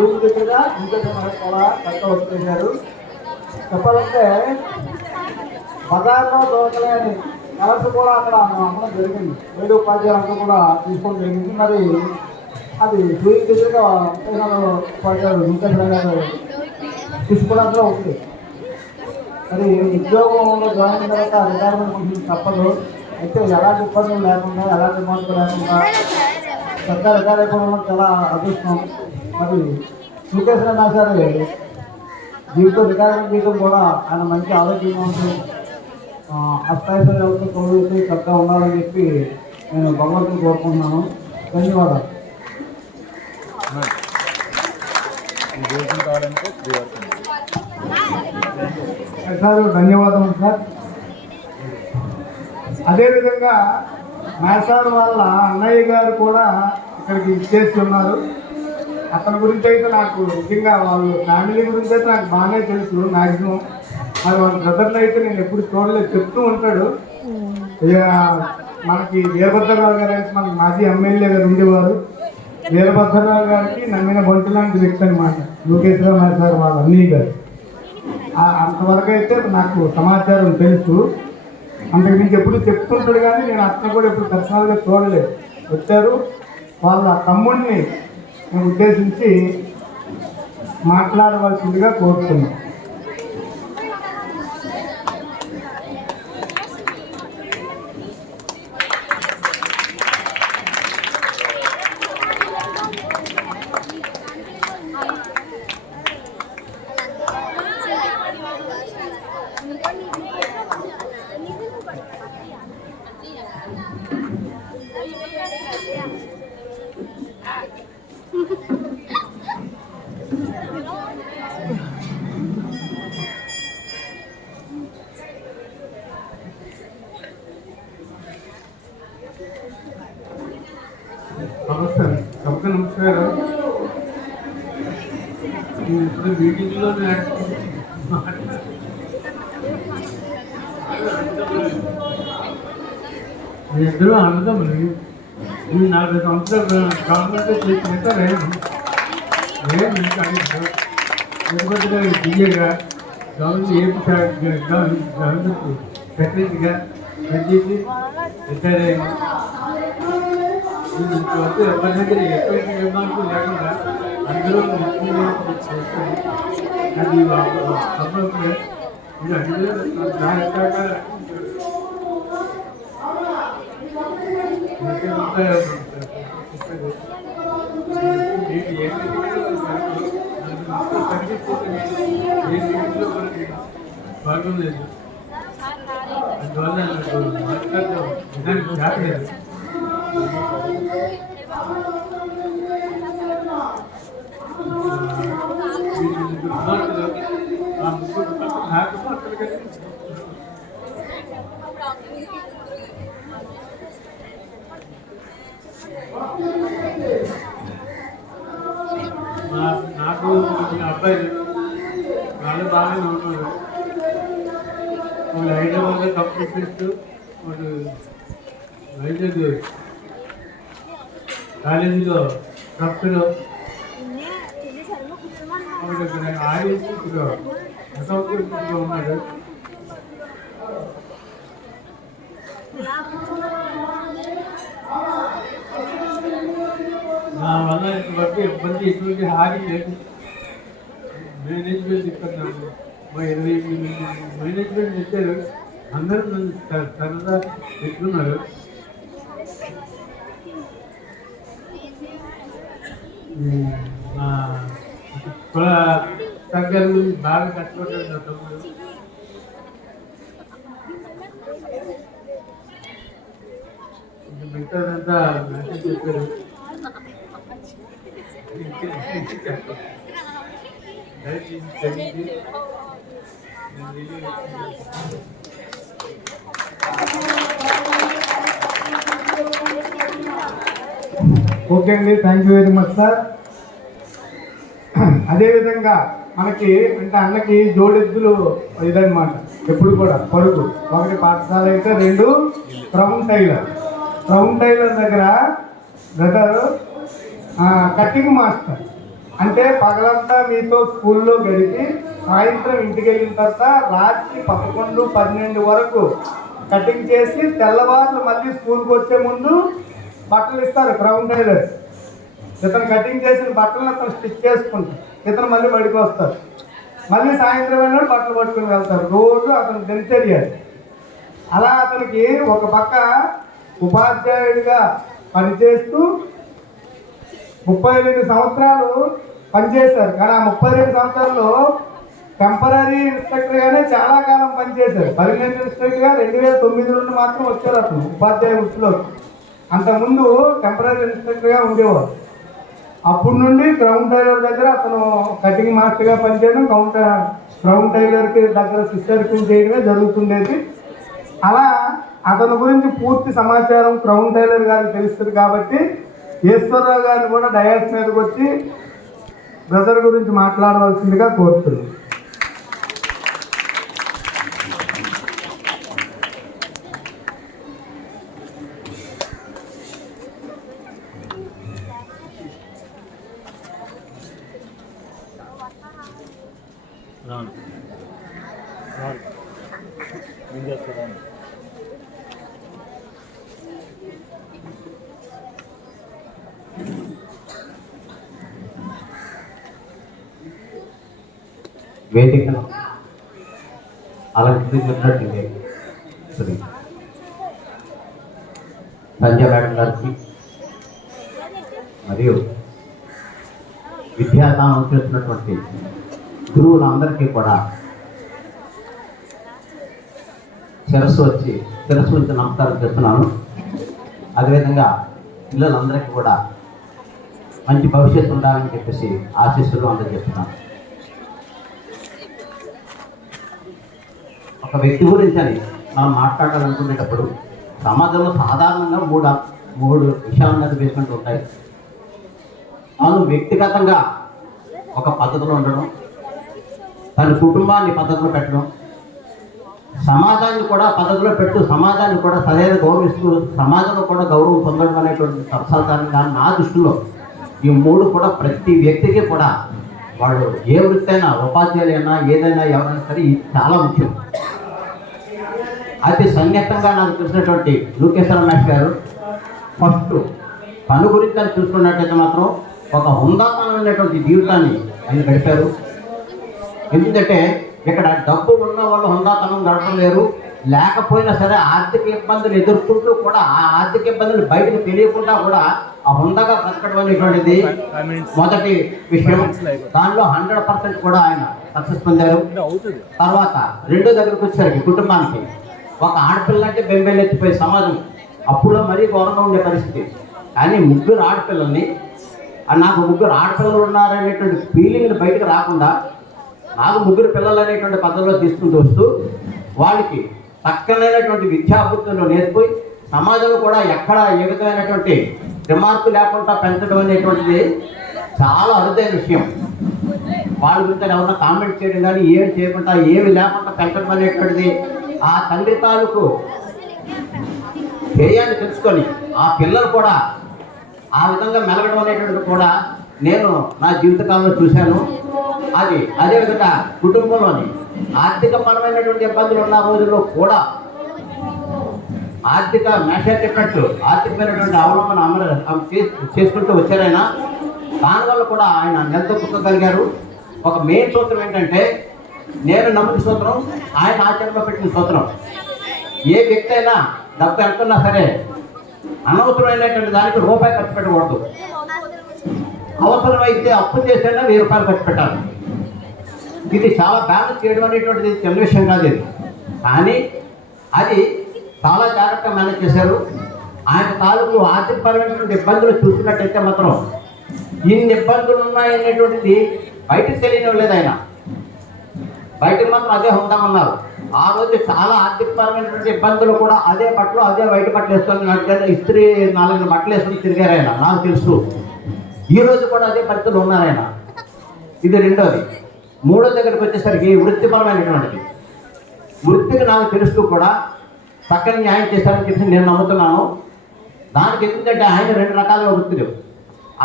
ఊరి దగ్గర ఇంకా కూడా కరెక్ట్గా వచ్చేసారు. చెప్పాలంటే బజార్లో దొరకలేని కలర్స్ కూడా అక్కడ అమ్మడం జరిగింది. 7 ఉపాధ్యాయులంతా కూడా తీసుకోవడం జరిగింది. మరి అది ఊరి దగ్గరగా ఉపాధ్యాయులు ఇంకా తీసుకోవడానికి ఉంది. మరి ఉద్యోగంలో జాయిన్ అయిన తర్వాత రిటైర్మెంట్ కొంచెం తప్పదు. అయితే ఎలాంటి ఇబ్బందులు లేకుండా ఎలాంటి మార్పులు లేకుండా చక్కగా రిటైర్ అయిపోవడం చాలా అదృష్టం. మరి సుకేశ్వర నాసారి జీవితం రిటైర్మెంట్ జీవితం కూడా ఆయన మంచి ఆరోగ్యంగా ఉంటుంది, అష్టాయిశాలతో తోడుతూ చక్కగా ఉండాలని చెప్పి నేను భగవంతుని కోరుకుంటున్నాను. ధన్యవాదాలు. సార్ ధన్యవాదములు సార్. అదేవిధంగా మేసార్ వాళ్ళ అన్నయ్య గారు కూడా ఇక్కడికి ఇచ్చేసి ఉన్నారు. అతని గురించి అయితే నాకు నిజంగా వాళ్ళ ఫ్యామిలీ గురించి అయితే నాకు బాగానే తెలుసు మ్యాక్సిమం. మరి వాళ్ళ బ్రదర్ని అయితే నేను ఎప్పుడు చూడలేదు, చెప్తూ ఉంటాడు. మనకి వీరభద్రరావు గారు అయితే మనకి మాజీ ఎమ్మెల్యే గారు ఉండేవారు. వీరభద్రరావు గారికి నమ్మిన బంటు లాంటి వ్యక్తి అనమాట లోకేశ్వరరావు మేసార్ వాళ్ళ అన్నయ్య గారు. అంతవరకు అయితే నాకు సమాచారం తెలుసు. అంతకు మీకు ఎప్పుడు చెప్తుంటాడు కానీ నేను అతను కూడా ఎప్పుడు పర్సనల్గా చూడలేదు. వచ్చారు, వాళ్ళ తమ్ముడిని నేను ఉద్దేశించి మాట్లాడవలసిందిగా కోరుతున్నాను. నమస్తే, సభకు నమస్కారం. ఇప్పుడు మీటింగ్లో ఇద్దరు అన్నదమ్ములు. నేను 40 సంవత్సరాలు గవర్నమెంట్ చేసినట్టు తిరుపతి గారు డిఏగా గవర్నమెంట్ గవర్నమెంట్ సెక్రటరీగా పనిచేసి రిటైర్ అయ్యింది. ఎవరి దగ్గర ఎటువంటి నిర్మాణం లేకుండా అందరూ చేసుకొని అది సంబంధం ఇది అందరూ బాగుండలేదు. అందువల్ల నాకు మాట్లాడటం విధానికి రాలేదు. నాకు అబ్బాయిలు వాళ్ళు బాగానే ఉన్నారు. వాళ్ళు హైదరాబాద్లో కంప్లీట్ చేస్తూ వాళ్ళు వైజాగ్ కాలేజీలో ప్రొఫెసర్ ఆర్ఎస్లో అసౌకర్యంగా ఉన్నాడు. నా వల్ల బట్టి ఇబ్బంది ఎటువంటి హాని లేదు. మేనేజ్మెంట్ ఇక్కడ మా 28 మేనేజ్మెంట్ ఇచ్చారు. అందరూ నన్ను సరదా పెట్టుకున్నారు. కుల సంఘాలు బాగా కష్టపడ్డారు నా తమ్ముడు. మిగతాదంతా మెసేజ్ చెప్పారు. దయచేసి ఓకే అండి, thank you very much sir. అదేవిధంగా మనకి అంటే అన్నకి జోడెద్దులు ఇదన్నమాట, ఎప్పుడు కూడా కొడుకు. ఒకటి పాఠశాల అయితే, రెండు క్రౌన్ టైలర్. క్రౌన్ టైలర్ దగ్గర బ్రదర్ కటింగ్ మాస్టర్. అంటే పగలంతా మీతో స్కూల్లో గడిపి సాయంత్రం ఇంటికి వెళ్ళిన తర్వాత రాత్రి 11, 12 వరకు కటింగ్ చేసి తెల్లవారులు మళ్ళీ స్కూల్కి వచ్చే ముందు బట్టలు ఇస్తారు క్రౌన్ టైలర్. ఇతను కటింగ్ చేసిన బట్టలను అతను స్టిచ్ చేసుకుంటారు, ఇతను మళ్ళీ బడికి వస్తారు. మళ్ళీ సాయంత్రం వెళ్ళినప్పుడు బట్టలు పట్టుకుని వెళ్తారు. రోజు అతను దినచర్య. అలా అతనికి ఒక పక్క ఉపాధ్యాయుడిగా పనిచేస్తూ 32 సంవత్సరాలు పనిచేశారు. కానీ ఆ 32 సంవత్సరాల్లో టెంపరీ ఇన్స్ట్రక్టర్గానే చాలా కాలం పనిచేశారు. పర్మనెంట్ ఇన్స్ట్రక్టర్గా 2009 నుండి మాత్రం వచ్చారు అతను ఉపాధ్యాయ వృత్తిలో. అంతకుముందు టెంపరీ ఇన్స్ట్రక్టర్గా ఉండేవారు. అప్పటి నుండి క్రౌన్ టైలర్ దగ్గర అతను కటింగ్ మాస్టర్గా పనిచేయడం, క్రౌన్ టైలర్కి దగ్గర శిష్యరికం చేయడమే జరుగుతుండేది. అలా అతని గురించి పూర్తి సమాచారం క్రౌన్ టైలర్ గారికి తెలుస్తుంది. కాబట్టి ఈశ్వరరావు గారిని కూడా డయాస్ మీదకి వచ్చి బ్రదర్ గురించి మాట్లాడవలసిందిగా కోరుతున్నాను. వేదికను అలంకరించినట్టు సంజయ్ మేడం గారికి మరియు విద్యాదానం చేస్తున్నటువంటి గురువులందరికీ కూడా శిరస్సు నుంచి నమస్కారం చేస్తున్నాను. అదేవిధంగా పిల్లలందరికీ కూడా మంచి భవిష్యత్తు ఉండాలని చెప్పేసి ఆశీస్సులు అందజేస్తున్నాను. ఒక వ్యక్తి గురించి అని మనం మాట్లాడాలనుకునేటప్పుడు సమాజంలో సాధారణంగా మూడు విషయాలు మీద వేసుకుంటూ ఉంటాయి. తాను వ్యక్తిగతంగా ఒక పద్ధతిలో ఉండడం, తన కుటుంబాన్ని పద్ధతిలో పెట్టడం, సమాజాన్ని కూడా పద్ధతిలో పెట్టు, సమాజాన్ని కూడా సరైన గౌరవిస్తూ సమాజంలో కూడా గౌరవం పొందడం అనేటువంటి సత్సాధారణం. కానీ నా దృష్టిలో ఈ మూడు కూడా ప్రతి వ్యక్తికి కూడా వాళ్ళు ఏ వృత్తి అయినా, ఉపాధ్యాయులైనా, ఏదైనా, ఎవరైనా సరే ఇది చాలా ముఖ్యం. అతి సన్నిహితంగా నాకు తెలిసినటువంటి లూకేశ్వర మేష్ గారు ఫస్ట్ పని గురించి అని చూసుకున్నట్టయితే మాత్రం ఒక హుందాతనమైనటువంటి జీవితాన్ని ఆయన గడిపారు. ఎందుకంటే ఇక్కడ డబ్బు ఉన్న వాళ్ళు హుందాతనం గడపలేరు. లేకపోయినా సరే ఆర్థిక ఇబ్బందులు ఎదుర్కొంటూ కూడా ఆ ఆర్థిక ఇబ్బందులు బయటకు తెలియకుండా కూడా ఆ హుందాగా బ్రతకడం అనేటువంటిది మొదటి విషయం. దానిలో 100% కూడా ఆయన సక్సెస్ పొందారు. తర్వాత రెండో దగ్గరకు వచ్చేసరికి కుటుంబానికి ఒక ఆడపిల్ల అంటే బెంబేలెత్తిపోయే సమాజం అప్పుడు మరీ ఘోరంగా ఉండే పరిస్థితి. కానీ ముగ్గురు ఆడపిల్లల్ని, నాకు ముగ్గురు ఆడపిల్లలు ఉన్నారనేటువంటి ఫీలింగ్ని బయటకు రాకుండా నాకు ముగ్గురు పిల్లలు అనేటువంటి పద్ధతిలో తీసుకుంటూ వస్తూ వాళ్ళకి చక్కనైనటువంటి విద్యాబుద్ధులు నేర్పి సమాజంలో కూడా ఎక్కడ ఏ విధమైనటువంటి రిమార్కు లేకుండా పెంచడం అనేటువంటిది చాలా అరుదైన విషయం. వాళ్ళ గురించి ఎవరన్నా కామెంట్ చేయడం కానీ ఏమి చేయకుండా ఏమి లేకుండా పెంచడం అనేటువంటిది ఆ తండ్రి తాలూకు ధ్యేయాన్ని తెలుసుకొని ఆ పిల్లలు కూడా ఆ విధంగా మెలగడం అనేటువంటిది కూడా నేను నా జీవితకాలంలో చూశాను. అదేవిధంగా కుటుంబంలోని ఆర్థికపరమైనటువంటి ఇబ్బందులు ఉన్న రోజుల్లో కూడా మేషర్ చెప్పినట్టు ఆర్థికమైనటువంటి అవలంబన చేసుకుంటూ వచ్చారైనా దానివల్ల కూడా ఆయన నిలదొక్కగలిగారు. ఒక మెయిన్ సూత్రం ఏంటంటే, నేను నమ్మిన సూత్రం, ఆయన ఆచరణలో పెట్టిన సూత్రం. ఏ వ్యక్తి అయినా డబ్బు ఎంతున్నా సరే అనవసరమైనటువంటి దానికి రూపాయి ఖర్చు పెట్టకూడదు. అవసరమైతే అప్పు చేసైనా 1000 రూపాయలు ఖర్చు పెట్టాలి. ఇది చాలా బ్యాలెన్స్ చేయడం అనేటువంటిది చిన్న విషయం కాదు ఇది. కానీ అది చాలా జాగ్రత్తగా మేనేజ్ చేశారు. ఆయన తాలూకు ఆర్థికపరమైనటువంటి ఇబ్బందులు చూసినట్టయితే మాత్రం ఇన్ని ఇబ్బందులు ఉన్నాయనేటువంటిది బయటకు తెలియనివ్వలేదు ఆయన. బయటకు మాత్రం అదే ఉంటామన్నారు. ఆ రోజు చాలా ఆర్థికపరమైనటువంటి ఇబ్బందులు కూడా అదే బట్టలు అదే వైట్ బట్టలు వేసుకొని ఇస్త్రీ 4 బట్టలు వేసుకొని తిరిగారు ఆయన, నాకు తెలుసు. ఈ రోజు కూడా అదే పరిస్థితులు ఉన్నారు ఆయన. ఇది రెండోది. మూడో దగ్గరికి వచ్చేసరికి వృత్తిపరమైనటువంటిది. వృత్తికి నాకు తెలుస్తూ కూడా చక్కని న్యాయం చేశారని చెప్పి నేను నమ్ముతున్నాను. దానికి ఎందుకంటే ఆయన 2 రకాలుగా వృత్తులు.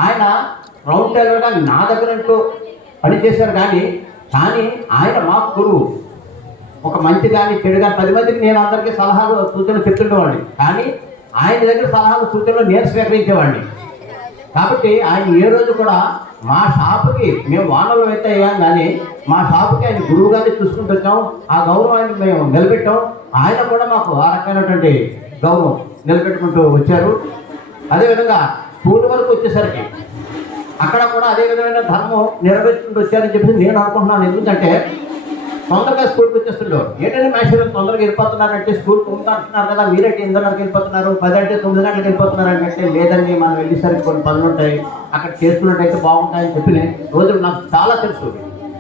ఆయన రౌండ్ టైలర్గా నా దగ్గర పనిచేశారు కానీ ఆయన మాకు గురువు. ఒక మంచి కానీ చెడు కానీ 10 మందికి నేను అందరికీ సలహాలు సూచనలు చెప్తుండేవాడిని. కానీ ఆయన దగ్గర సలహాలు సూచనలు నేను స్వీకరించేవాడిని. కాబట్టి ఆయన ఏ రోజు కూడా మా షాపుకి మేము వానలు అయితే అయ్యాం కానీ మా షాపుకి ఆయన గురువుగానే చూసుకుంటూ వచ్చాం. ఆ గౌరవాన్ని మేము నిలబెట్టాం. ఆయన కూడా మాకు ఆ రకమైనటువంటి గౌరవం నిలబెట్టుకుంటూ వచ్చారు. అదేవిధంగా స్కూల్ వరకు వచ్చేసరికి అక్కడ కూడా అదే విధమైన ధర్మం నెరవేర్చుకుంటూ వచ్చారని చెప్పి నేను అనుకుంటున్నాను. ఎందుకంటే తొందరగా స్కూల్కి వచ్చేస్తుండేవారు. ఏంటంటే మేషాలు తొందరగా వెళ్ళిపోతున్నారంటే స్కూల్ 9 అంటున్నారు కదా, మీరంటే 8:30కి వెళ్ళిపోతున్నారు, 10 అంటే 9 గంటలకు వెళ్ళిపోతున్నారు అంటే లేదండి, మనం వెళ్ళేసరికి కొన్ని పనులు ఉంటాయి, అక్కడ చేసుకున్నట్టయితే బాగుంటాయని చెప్పి రోజులు నాకు చాలా తెలుసు.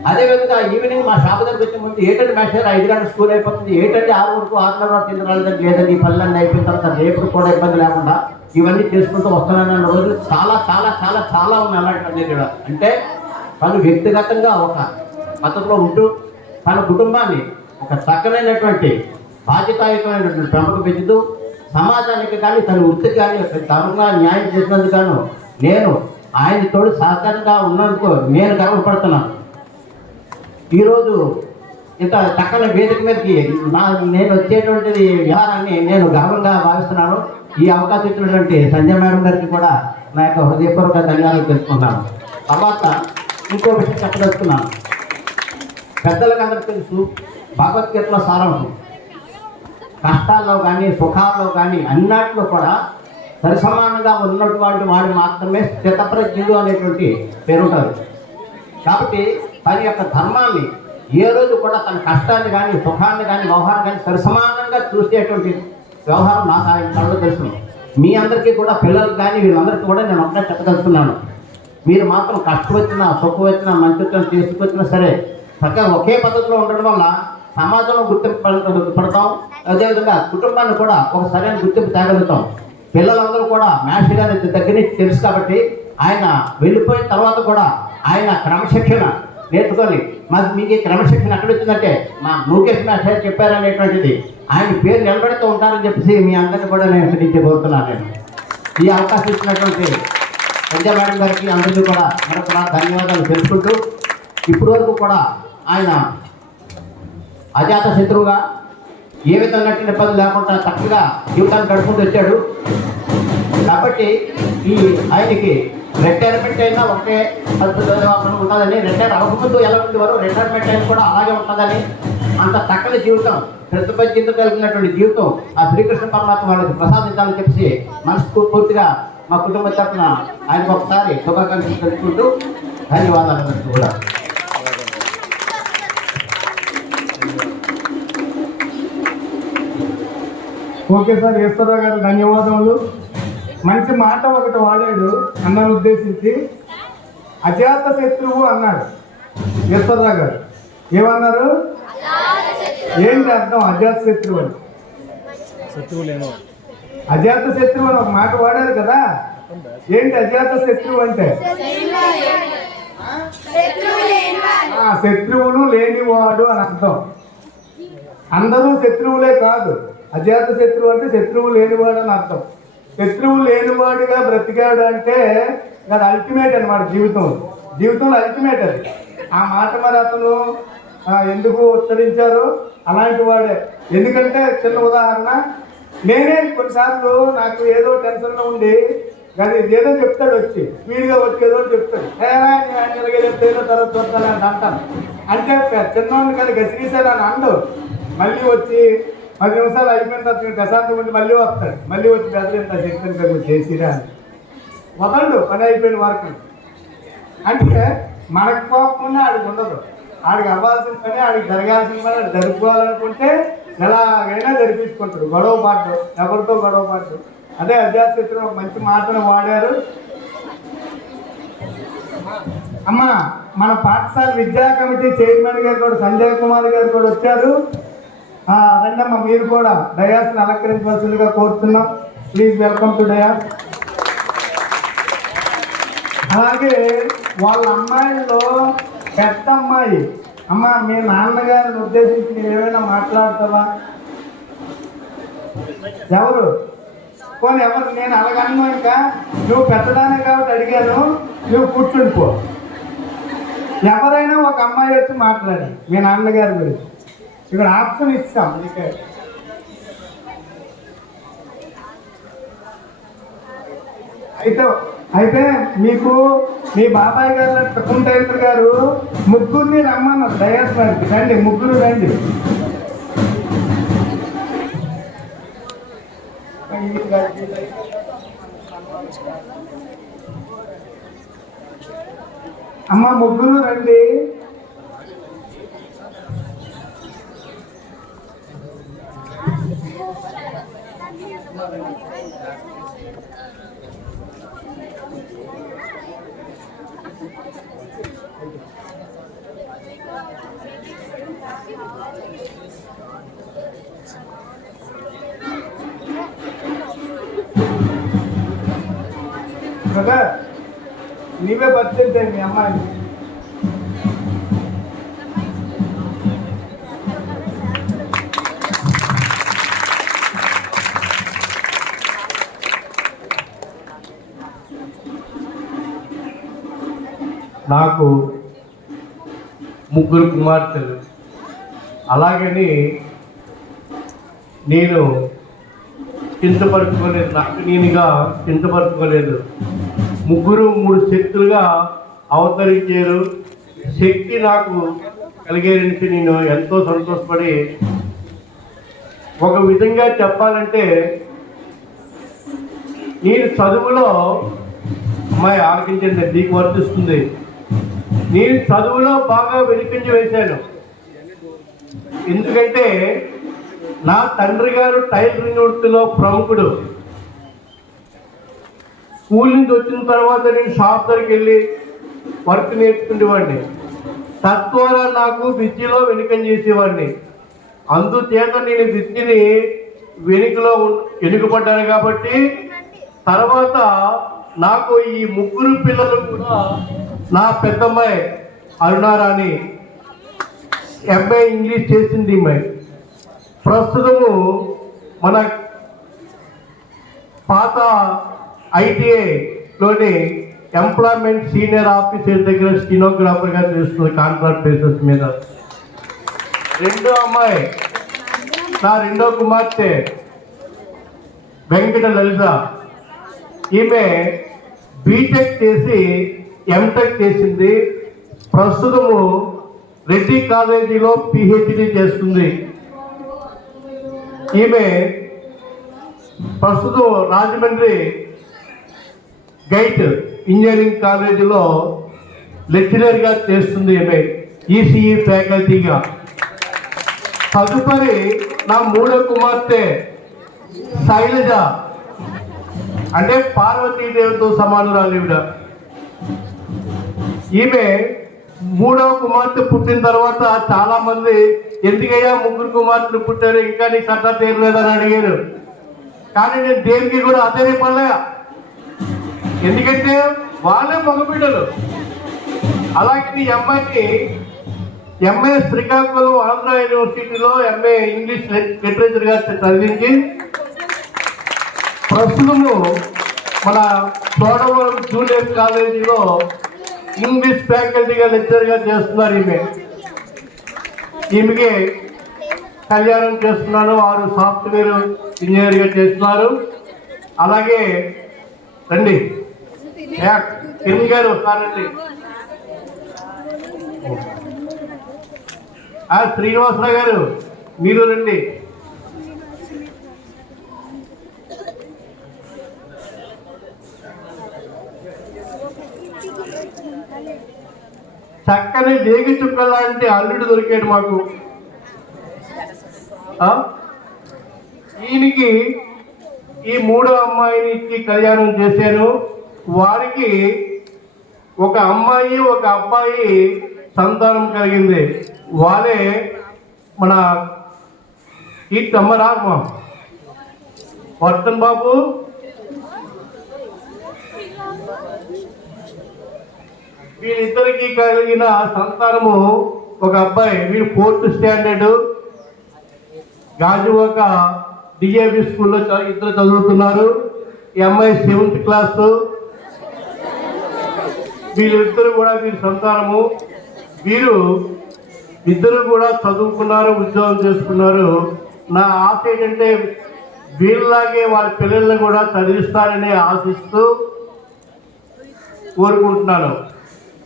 అదేవిధంగా ఈవినింగ్ మా షాప్ దగ్గరికి వచ్చే ముందు ఏంటంటే మేషాలు 5 గంటలకు స్కూల్ అయిపోతుంది, ఏంటంటే 6 వరకు 6:30 వరకు తిండి రాలేదండి, లేదండి ఈ పనులన్నీ అయిపోయిన తర్వాత రేపు కూడా ఇబ్బంది లేకుండా ఇవన్నీ చేసుకుంటూ వస్తున్నానన్న రోజులు చాలా చాలా చాలా చాలా ఉన్నాయి. అలాంటివన్నీ కూడా అంటే తను వ్యక్తిగతంగా ఒక పద్ధతిలో ఉంటూ తన కుటుంబాన్ని ఒక చక్కనైనటువంటి బాధ్యతాయుతమైనటువంటి పెంపకం పెంచుతూ సమాజానికి కానీ తన వృత్తికి కానీ తనగా న్యాయం చేసినందుకు గాను నేను ఆయనతో సహకారంగా ఉన్నందుకు నేను గర్వపడుతున్నాను. ఈరోజు ఇంత చక్కని వేదిక మీదకి నేను వచ్చేటువంటిది వ్యవహారాన్ని నేను గర్వంగా భావిస్తున్నాను. ఈ అవకాశం ఇచ్చినటువంటి సంజయ్ మేడం గారికి కూడా నా యొక్క హృదయపూర్వక ధన్యవాదాలు తెలుసుకుంటాను. తర్వాత ఇంకో విషయం చెప్పదలుచుకున్నాను. పెద్దలకు అందరికీ తెలుసు భగవద్గీతలో సారాంశం. కష్టాల్లో కానీ సుఖాల్లో కానీ అన్నిట్లో కూడా సరిసమానంగా ఉన్నటువంటి వాడు మాత్రమే స్థితప్రజ్ఞుడు అనేటువంటి పేరుంటారు. కాబట్టి తన యొక్క ధర్మాన్ని ఏ రోజు కూడా తన కష్టాన్ని కానీ సుఖాన్ని కానీ వ్యవహారం కానీ సరిసమానంగా చూసేటువంటి వ్యవహారం నాకు ఆయన కళ్ళు తెలుసు. మీ అందరికీ కూడా పిల్లలకు కానీ వీళ్ళందరికీ కూడా నేను ఒకటే చెప్పదలుచుకున్నాను. మీరు మాత్రం కష్టం వచ్చినా సుఖం వచ్చినా మంచితనం తీసుకొచ్చినా సరే చక్కగా ఒకే పద్ధతిలో ఉండడం వల్ల సమాజంలో గుర్తింపు పడతాం. అదేవిధంగా కుటుంబాన్ని కూడా ఒక సరైన గుర్తింపు తేగలుగుతాం. పిల్లలందరూ కూడా మేష్ గారి దగ్గర నుంచి తెలుసు కాబట్టి ఆయన వెళ్ళిపోయిన తర్వాత కూడా ఆయన క్రమశిక్షణ నేర్చుకొని మీకు క్రమశిక్షణ ఎక్కడ వచ్చిందంటే మా లోకేష్ మేష్ గారు చెప్పారనేటువంటిది ఆయన పేరు నిలబెడుతూ ఉంటారని చెప్పేసి మీ అందరినీ కూడా నేను హెచ్చరించబోతున్నాను. నేను ఈ అవకాశం ఇచ్చినటువంటి సంజయ్ మేడం గారికి అందరికీ కూడా మరొక ధన్యవాదాలు తెలుసుకుంటూ ఇప్పటి వరకు కూడా ఆయన అజాత శత్రువుగా ఏ విధంగా ఇబ్బంది లేకుండా చక్కగా జీవితాన్ని గడుపుకుంటూ వచ్చాడు. కాబట్టి ఈ ఆయనకి రిటైర్మెంట్ అయినా ఒకటే ఉంటుందని, రిటైర్ అవ్వకముందు ఎలా ఉండేవారు రిటైర్మెంట్ అయినా కూడా అలాగే ఉంటుందని, అంత చక్కని జీవితం ప్రతిపంచింత కలిగినటువంటి జీవితం ఆ శ్రీకృష్ణ పరమాత్మ వాళ్ళకి ప్రసాదించాలని చెప్పి మనస్ఫూర్తిగా మా కుటుంబ తరఫున ఆయనకు ఒకసారి శుభాకాంక్షలు తెలుసుకుంటూ ధన్యవాదాలు కూడా. ఓకే సార్, ఈశ్వరరావు గారు ధన్యవాదములు. మంచి మాట ఒకటి వాడాడు అన్నను ఉద్దేశించి, అజాత శత్రువు అన్నాడు ఈశ్వరరావు గారు. ఏమన్నారు? ఏంటి అర్థం అజాత శత్రువు అని? అజాత శత్రువు అని ఒక మాట వాడారు కదా. ఏంటి అజాత శత్రువు అంటే? శత్రువులు లేనివాడు అని అర్థం. అందరూ శత్రువులే కాదు. అజాత శత్రువు అంటే శత్రువు లేనివాడు అని అర్థం. శత్రువు లేనివాడుగా బ్రతికాడు అంటే అది అల్టిమేట్ అనమాట. జీవితంలో అల్టిమేట్ అది. ఆ మాట మరి అతను ఎందుకు ఉచ్చరించారు? అలాంటి వాడే. ఎందుకంటే చిన్న ఉదాహరణ, నేనే కొన్నిసార్లు నాకు ఏదో టెన్షన్లో ఉండి అది ఏదో చెప్తాడు, వచ్చి స్పీడ్గా వచ్చి ఏదో చెప్తాడు, ఏదో తర్వాత చూస్తాను అని అంటాను. అంటే చిన్నవాడిని కానీ గసిగీసాడు అని అండు. మళ్ళీ వచ్చి 10 నిమిషాలు అయిపోయిన తర్వాత ప్రశాంతం ఉండి మళ్ళీ వస్తాడు. మళ్ళీ వచ్చి పెద్దలు చెప్తాను కదా చేసిరా అని వదలడు. పని అయిపోయిన వరకు. అంటే మనకు కోపకుండా ఆడికి ఉండదు. ఆడికి అవ్వాల్సిన పని, ఆడికి జరగాల్సిన పని ఆడికి జరుపుకోవాలనుకుంటే ఎలాగైనా జరిపించుకుంటాడు. గొడవ పాటు, ఎవరితో గొడవ పాటు. అదే అజాత శత్రువు మంచి మాటను వాడారు. అమ్మ మన పాఠశాల విద్యా కమిటీ చైర్మన్ గారు కూడా సంజయ్ కుమార్ గారు కూడా వచ్చారు. రండమ్మ మీరు కూడా డయాస్ని అలంకరించవలసిందిగా కోరుతున్నాం. Please welcome to dais. అలాగే వాళ్ళ అమ్మాయిల్లో పెద్ద అమ్మాయి, అమ్మ మీ నాన్నగారిని ఉద్దేశించి నేను ఏమైనా మాట్లాడతావా? ఎవరు పోనీ ఎవరు? నేను అలాగన్నా ఇంకా నువ్వు పెద్దదానే కాబట్టి అడిగాను, నువ్వు కూర్చుండిపో. ఎవరైనా ఒక అమ్మాయి వచ్చి మాట్లాడి మీ నాన్నగారి గురించి ఇక్కడ ఆప్షన్ ఇస్తాం. అందుకే అయితే మీకు మీ బాబాయ్ గారు కుంటైతర్ గారు ముగ్గురిని రమ్మన్నారు డయాస్ వారికి. రండి, ముగ్గురు రండి. అమ్మ ముగ్గురు రండి. కదా నీవే పరిచయం మీ అమ్మాయిని. నాకు ముగ్గురు కుమార్తెలు. అలాగని నేను చింతపరుచుకోలేదు, నాకు నేనుగా చింతపరుచుకోలేదు. ముగ్గురు మూడు శక్తులుగా అవతరించారు. శక్తి నాకు కలిగే నుంచి నేను ఎంతో సంతోషపడి, ఒక విధంగా చెప్పాలంటే నేను చదువులో అమ్మాయి ఆలకించండి, నీకు వర్తిస్తుంది. నేను చదువులో బాగా వెలిపించి వేశాను. ఎందుకంటే నా తండ్రి గారు టైలరింగ్ వృత్తిలో ప్రముఖుడు. స్కూల్ నుంచి వచ్చిన తర్వాత నేను షాప్ దగ్గరికి వెళ్ళి వర్క్ నేర్చుకునేవాడిని. తద్వారా నాకు విద్యలో వెనుకం చేసేవాడిని. అందుచేత నేను విద్యని వెనుకబడ్డాను. కాబట్టి తర్వాత నాకు ఈ ముగ్గురు పిల్లలు కూడా, నా పెద్దమ్మాయి అరుణారాణి ఎంఏ ఇంగ్లీష్ చేసింది. ప్రస్తుతము మన పాత ఐటీఐలోని ఎంప్లాయ్మెంట్ సీనియర్ ఆఫీసర్ దగ్గర స్టెనోగ్రాఫర్గా చేస్తుంది కాంట్రాక్ట్ బేసిస్ మీద. రెండో అమ్మాయి నా రెండో కుమార్తె వెంకట లలిత. ఈమె బీటెక్ చేసి ఎంటెక్ చేసింది. ప్రస్తుతము రెడ్డి కాలేజీలో పిహెచ్డి చేస్తుంది. ఈమె ప్రస్తుతం రాజమండ్రి గైట్ ఇంజనీరింగ్ కాలేజీలో లెక్చరర్గా చేస్తుంది. ఈమె ఈసీఈ ఫ్యాకల్టీగా. తదుపరి నా మూడో కుమార్తె శైలజ, అంటే పార్వతీదేవితో సమానురాలు ఈవిడ. ఈమె మూడవ కుమార్తె పుట్టిన తర్వాత చాలా మంది ఎందుకయ్యా ముగ్గురు కుమార్తెలు పుట్టారు, ఇంకా నీ కథ తీరలేదని అడిగారు. కానీ నేను దేనికి కూడా ఆశ్చర్యపడలే, ఎందుకంటే వాళ్ళే మగబిడ్డలు. అలాగే నీ అమ్మాయికి ఎంఏ శ్రీకాకుళం ఆంధ్ర యూనివర్సిటీలో ఎంఏ ఇంగ్లీష్ లిటరేచర్గా చదివించి ప్రస్తుతము మన చోడవరం జూనియర్ కాలేజీలో ఇంగ్లీష్ ఫ్యాకల్టీగా లెక్చర్గా చేస్తున్నారు. ఈమెకి కళ్యాణం చేస్తున్నాను. వారు సాఫ్ట్వేర్ ఇంజనీర్గా చేస్తున్నారు. అలాగే రండి కిరణ్ గారు వస్తారండి. శ్రీనివాసరావు గారు మీరు రండి. చక్కని వేగి చుక్క లాంటి అల్లుడు దొరికాడు మాకు. ఈయనకి ఈ మూడో అమ్మాయిని ఇచ్చి కళ్యాణం చేశాను. వారికి ఒక అమ్మాయి ఒక అబ్బాయి సంతానం కలిగింది. వాళ్ళే మన ఈ తమ్మరామ వర్ధన్ బాబు, వీళ్ళిద్దరికి కలిగిన సంతానము ఒక అబ్బాయి, వీళ్ళు 4th స్టాండర్డ్ గాజువాక డిఏవి స్కూల్లో ఇద్దరు చదువుతున్నారు. ఈ అమ్మాయి 7th క్లాసు. వీళ్ళిద్దరు కూడా వీరి సంతానము. వీరు ఇద్దరు కూడా చదువుకున్నారు, ఉద్యోగం చేసుకున్నారు. నా ఆశ ఏంటంటే వీళ్ళలాగే వాళ్ళ పిల్లల్ని కూడా చదివిస్తారని ఆశిస్తూ కోరుకుంటున్నాను.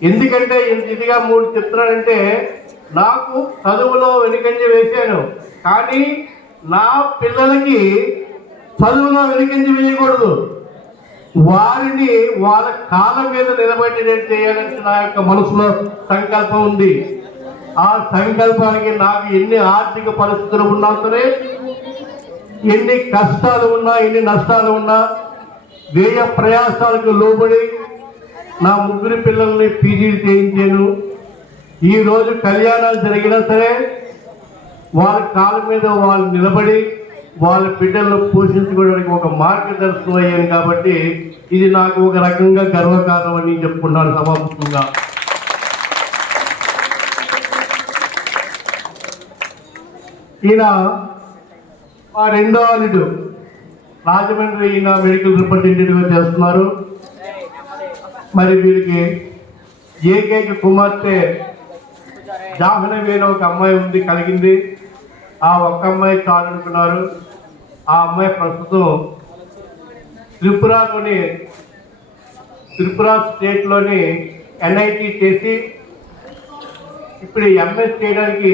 ఎందుకంటే ఇదిగా 3 చెప్తున్నానంటే నాకు చదువులో వెనుకంజ వేశాను, కానీ నా పిల్లలకి చదువులో వెనుకంజ వేయకూడదు. వారిని వాళ్ళ కాళ్ళ మీద నిలబెట్టేటట్టు చేయాలని నా యొక్క మనసులో సంకల్పం ఉంది. ఆ సంకల్పానికి నాకు ఎన్ని ఆర్థిక పరిస్థితులు ఉన్నా సరే, ఎన్ని కష్టాలు ఉన్నా, ఎన్ని నష్టాలు ఉన్నా, వ్యయ ప్రయాసాలకు లోబడి నా 3 పిల్లల్ని పీజీలు చేయించాను. ఈరోజు కళ్యాణాలు జరిగినా సరే వాళ్ళ కాళ్ళ మీద వాళ్ళు నిలబడి వాళ్ళ బిడ్డలను పోషించుకోవడానికి ఒక మార్గదర్శనం అయ్యాను. కాబట్టి ఇది నాకు ఒక రకంగా గర్వకారణం అని చెప్పుకున్నాను సభాముఖంగా. ఈయన మా 2వ అల్లుడు రాజమండ్రి, ఈయన మెడికల్ రిప్రజెంటేటివ్గా చేస్తున్నారు. మరి వీరికి ఏకైక కుమార్తె జాహ్నవి అనే ఒక అమ్మాయి ఉంది, కలిగింది. ఆ ఒక్క అమ్మాయి చాలనుకున్నారు. ఆ అమ్మాయి ప్రస్తుతం త్రిపుర స్టేట్లోని NIT చేసి ఇప్పుడు MS చేయడానికి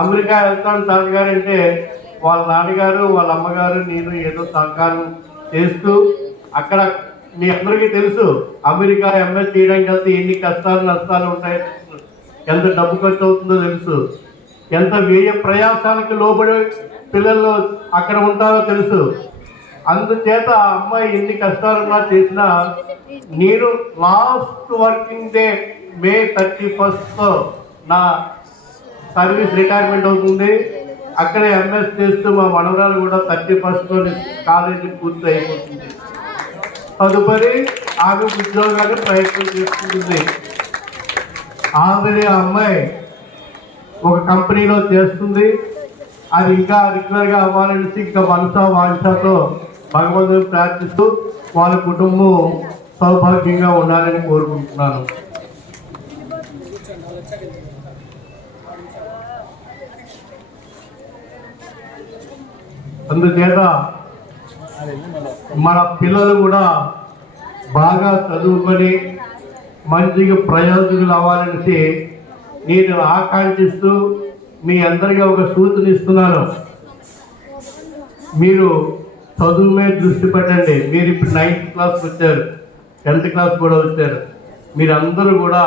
అమెరికా వెళ్తాను తాతగారు అంటే వాళ్ళ నాన్నగారు, వాళ్ళ అమ్మగారు, నేను ఏదో సహకారం చేస్తూ అక్కడ మీ అందరికీ తెలుసు అమెరికా MS చేయడానికి వెళ్తే ఎన్ని కష్టాలు నష్టాలు ఉంటాయి, ఎంత డబ్బు ఖర్చు అవుతుందో తెలుసు, ఎంత వ్యయ ప్రయాసానికి లోబడి పిల్లలు అక్కడ ఉంటారో తెలుసు. అందుచేత ఆ అమ్మాయి ఎన్ని కష్టాలున్నా చేసినా నేను లాస్ట్ వర్కింగ్ డే May 31 నా సర్వీస్ రిటైర్మెంట్ అవుతుంది. అక్కడే MS చేస్తూ మా మనవరాలు కూడా 31 కాలేజీ పూర్తి అయిపోతుంది. తదుపరి ఆమె ఉద్యోగాన్ని ప్రయత్నం చేస్తుంది. ఆల్రెడీ ఆ అమ్మాయి ఒక కంపెనీలో చేస్తుంది. అది ఇంకా రెగ్యులర్గా అవ్వాలనేసి ఇంకా మనసా వాంఛతో భగవంతుని ప్రార్థిస్తూ వాళ్ళ కుటుంబం సౌభాగ్యంగా ఉండాలని కోరుకుంటున్నాను. అందుచేత మన పిల్లలు కూడా బాగా చదువుకొని మంచిగా ప్రయోజకులు అవ్వాలనేసి నేను ఆకాంక్షిస్తూ మీ అందరికీ ఒక సూచన ఇస్తున్నాను. మీరు చదువు మీద దృష్టి పెట్టండి. మీరు ఇప్పుడు 9th క్లాస్ వచ్చారు, 10th క్లాస్ కూడా వచ్చారు. మీరందరూ కూడా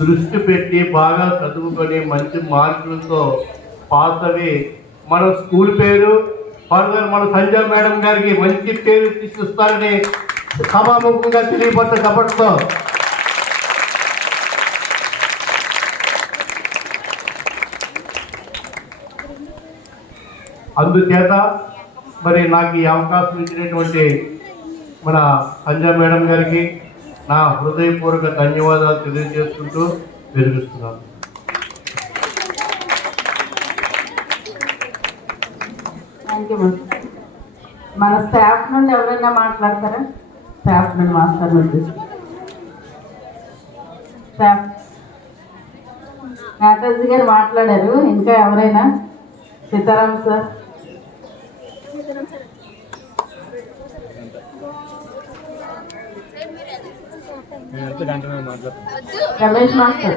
దృష్టి పెట్టి బాగా చదువుకొని మంచి మార్కులతో పాస్ అవి మన స్కూల్ పేరు ఫర్దర్ మన సంజయ్ మేడం గారికి మంచి పేరు తీసుకొస్తారని సభాముఖంగా తెలియపరచ చెప్పడంతో అందుచేత మరి నాకు ఈ అవకాశం ఇచ్చినటువంటి మన సంజయ్ మేడం గారికి నా హృదయపూర్వక ధన్యవాదాలు తెలియజేసుకుంటూ విరమిస్తున్నాను. Thank you. మన స్టాఫ్ నుండి ఎవరైనా మాట్లాడతారా? స్టాఫ్ నుండి, మాస్టర్ నుండి, స్టాఫ్ నాటాజీ గారు మాట్లాడారు. ఇంకా ఎవరైనా? సీతారాం సార్, రమేష్ మాస్టర్,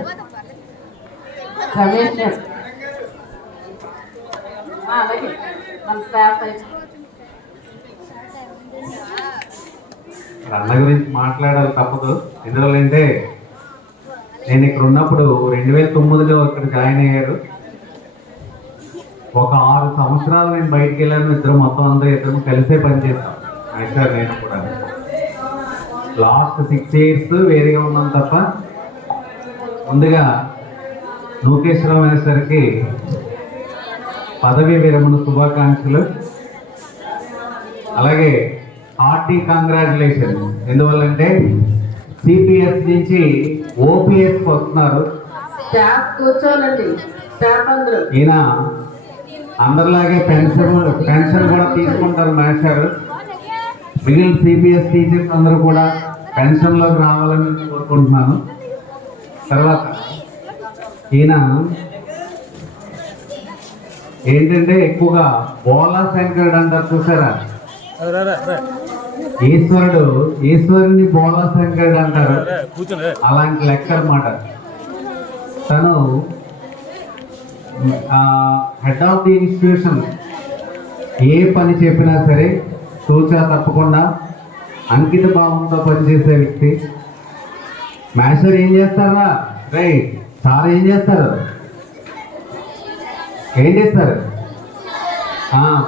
రమేష్ గారు, అలాగే మన స్టాఫ్ అయితే అన్న గురించి మాట్లాడాలి తప్పదు. ఎందువల్లంటే నేను ఇక్కడ ఉన్నప్పుడు 2009లో ఇక్కడ జాయిన్ అయ్యారు. ఒక 6 సంవత్సరాలు నేను బయటికి వెళ్ళాను. ఇద్దరు మొత్తం అందరూ కలిసే పనిచేస్తాం. అయితే నేను కూడా లాస్ట్ 6 years వేరేగా ఉన్నాం తప్ప. ముందుగా లోకేశ్వరరావు మేస్టర్కి పదవీ విరమణ శుభాకాంక్షలు. అలాగే హార్టీ కంగ్రాచులేషన్. ఎందువల్లంటే సిపిఎస్ నుంచి ఓపీఎస్కి వస్తున్నారు. స్టాఫ్ కూర్చోనండి, స్టాఫ్ అందరూ. ఈయన అందరిలాగే పెన్షన్ కూడా తీసుకుంటారు మాస్టర్. మిగిలిన సిపిఎస్ టీచర్స్ అందరూ కూడా పెన్షన్లోకి రావాలని కోరుకుంటున్నాను. తర్వాత ఈయన ఏంటంటే ఎక్కువగా బోలా శంకరుడు అంటారు చూసారా, ఈశ్వరుని బోలా శంకరుడు అంటారు. అలాంటి లెక్క అన్నమాట. తను హెడ్ ఆఫ్ ది ఇన్స్టిట్యూషన్. ఏ పని చెప్పినా సరే సూచన తప్పకుండా అంకిత భావంతో పనిచేసే వ్యక్తి. మాస్టర్ ఏం చేస్తారా? రైట్. సార్ ఏం చేస్తారు?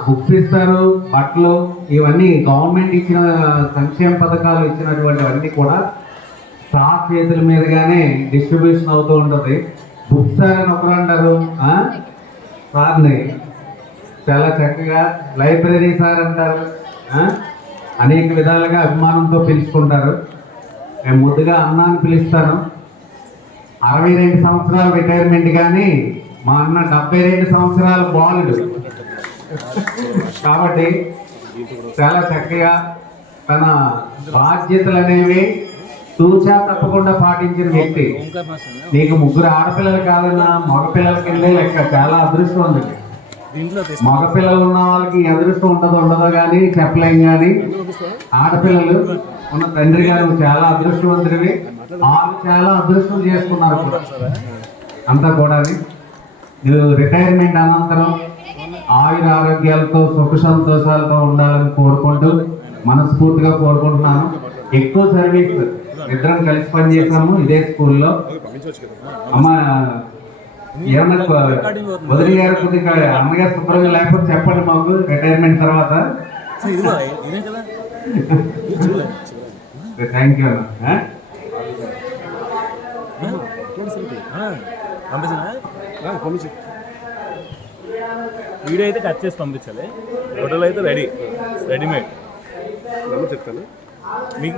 బుక్స్ ఇస్తారు, బట్టలు, ఇవన్నీ గవర్నమెంట్ ఇచ్చిన సంక్షేమ పథకాలు ఇచ్చినటువంటివన్నీ కూడా సార్ చేతుల మీదుగానే డిస్ట్రిబ్యూషన్ అవుతూ ఉంటుంది. బుక్స్ సార్ అని ఒకరు అంటారు, సార్ని చాలా చక్కగా లైబ్రరీ సార్ అంటారు. అనేక విధాలుగా అభిమానంతో పిలుచుకుంటారు. నేను ముద్దుగా అన్నాన్ని పిలుస్తాను. 62 సంవత్సరాలు రిటైర్మెంట్, కానీ మా అన్న 72 సంవత్సరాల బాలుడు. కాబట్టి చాలా చక్కగా తన బాధ్యతలు అనేవి తూచా తప్పకుండా పాటించిన వ్యక్తి. నీకు 3 ఆడపిల్లలు కాదన్నా మగపిల్లల కిందే లెక్క. చాలా అదృష్టం ఉంది. మగపిల్లలు ఉన్న వాళ్ళకి అదృష్టం ఉండదో కానీ చెప్పలేం. కానీ ఆడపిల్లలు ఉన్న తండ్రి గారు చాలా అదృష్టవంతుడివి. వాళ్ళు చాలా అదృష్టం చేసుకున్నారు కూడా అంతా కూడా. నువ్వు రిటైర్మెంట్ అనంతరం ఆయుర ఆరోగ్యాలతో సుఖ సంతోషాలతో ఉండాలని కోరుకుంటూ మనస్ఫూర్తిగా కోరుకుంటున్నాను. ఎక్కువ సర్వీస్ ఇద్దరం కలిసి పనిచేసాము ఇదే స్కూల్లో. అమ్మ ఏమన్నా వదిలి గారు కొద్దిగా అమ్మగారు శుభ్రంగా లేకపోతే చెప్పండి మాకు రిటైర్మెంట్ తర్వాత. థ్యాంక్ యూ అన్న. వీడియో అయితే కట్ చేసి పంపించాలి. ఫోటోలు అయితే రెడీమేడ్ చెప్తాను. మీకు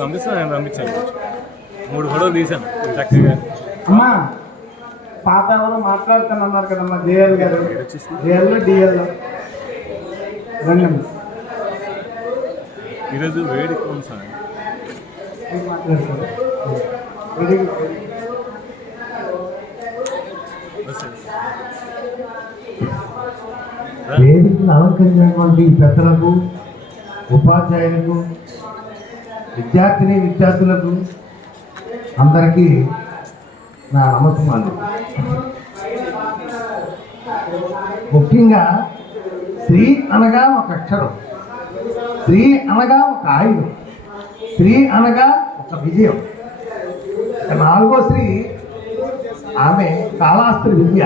పంపిస్తాను నేను పంపించాను. 3 ఫోటోలు తీశాను చక్కగా. అమ్మా పాత ఎవరు మాట్లాడుతున్నారు కదమ్మా, జేఎల్ గారు, జేఎల్ డిఎల్ రండి. ఈరోజు వేడి ఎక్కువ ఉంది సార్. వేదికను అలంకరించినటువంటి పెద్దలకు, ఉపాధ్యాయులకు, విద్యార్థులకు అందరికీ నా నమస్కారాలు. ముఖ్యంగా స్త్రీ అనగా ఒక అక్షరం, స్త్రీ అనగా ఒక ఆయుధం, స్త్రీ అనగా ఒక విజయం. 4వ స్త్రీ ఆమె కాళహస్తి విద్య,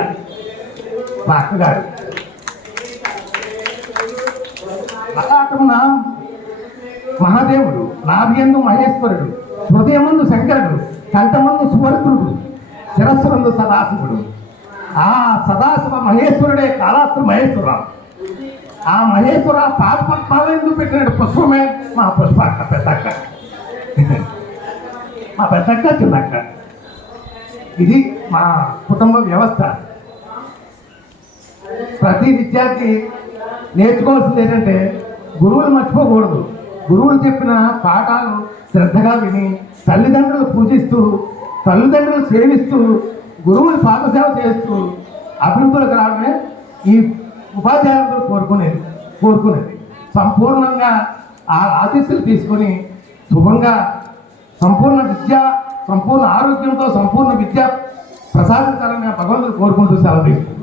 మా అక్కగారు. లలాటమున మహాదేవుడు, నాభియందు మహేశ్వరుడు, హృదయమందు శంకరుడు, కంఠమందు సువర్ధుడు, శిరస్సునందు సదాశివుడు. ఆ సదాశివ మహేశ్వరుడే కాళహస్తి మహేశ్వరరావు. ఆ మహేశ్వర పాద పద్మాలు ఎందుకు పెట్టిన పుష్పమే మా పుష్పక్క, పెద్దక్క, మా పెద్దక్క, చిన్నక్క. ఇది మా కుటుంబ వ్యవస్థ. ప్రతి విద్యార్థి నేర్చుకోవాల్సింది ఏంటంటే గురువులు మర్చిపోకూడదు. గురువులు చెప్పిన పాఠాలు శ్రద్ధగా విని తల్లిదండ్రులు పూజిస్తూ, తల్లిదండ్రులు సేవిస్తూ, గురువుని పాదసేవ చేస్తూ అభివృద్ధిలోకి రావడమే ఈ ఉపాధ్యాయులందరూ కోరుకునేది. సంపూర్ణంగా ఆ ఆశీస్సులు తీసుకొని శుభంగా సంపూర్ణ ఆరోగ్యంతో సంపూర్ణ విద్య ప్రసాదించాలని భగవంతుడు కోరుకుంటూ సెలవు తీసుకుంటున్నాను.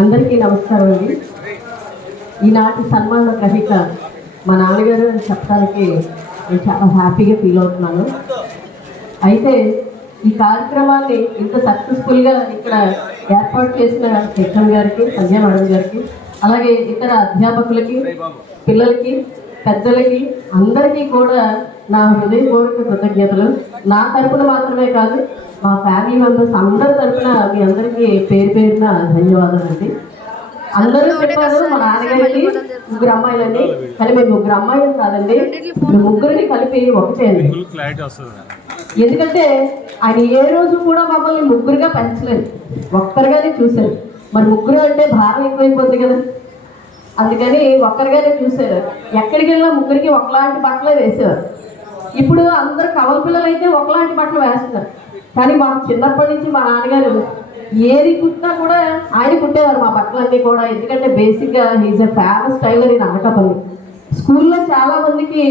అందరికీ నమస్కారం అండి. ఈనాటి సన్మాన గ్రహీత మా నాన్నగారు అని చెప్పడానికి నేను చాలా హ్యాపీగా ఫీల్ అవుతున్నాను. అయితే ఈ కార్యక్రమాన్ని ఇంత సక్సెస్ఫుల్గా ఇక్కడ ఏర్పాటు చేసిన శిక్షణ గారికి, సంధ్యా మేడం గారికి, అలాగే ఇతర అధ్యాపకులకి, పిల్లలకి, పెద్దలకి అందరికీ కూడా నా హృదయపూర్వక కృతజ్ఞతలు. నా తరపున మాత్రమే కాదు, మా ఫ్యామిలీ మెంబర్స్ అందరి తరపున మీ అందరికీ పేరు పేరున ధన్యవాదాలు అండి. అందరూ చెప్పారు మా నాన్నగారికి 3 అమ్మాయిలని, కానీ మేము 3 అమ్మాయిలు కాదండి, మేము 3ని కలిపి ఒకటే అండి. క్లారిటీ వస్తుంది. ఎందుకంటే ఆయన ఏ రోజు కూడా మమ్మల్ని 3గా పెంచలేదు, ఒక్కరిగానే చూశారు. మరి 3 అంటే భారం ఎక్కువైపోతుంది కదా, అందుకని ఒక్కరిగానే చూశారు. ఎక్కడికి వెళ్ళినా 3కి ఒకలాంటి బట్టలే వేసేవారు. ఇప్పుడు అందరు కవల పిల్లలు అయితే ఒకలాంటి బట్టలు వేస్తున్నారు. కానీ మాకు చిన్నప్పటి నుంచి మా నాన్నగారు ఏది కుట్టినా కూడా ఆయన కుట్టేవారు మా బట్టలన్నీ కూడా. ఎందుకంటే బేసిక్గా he's a famous tailor in Anakapalli. స్కూల్లో చాలా మందికి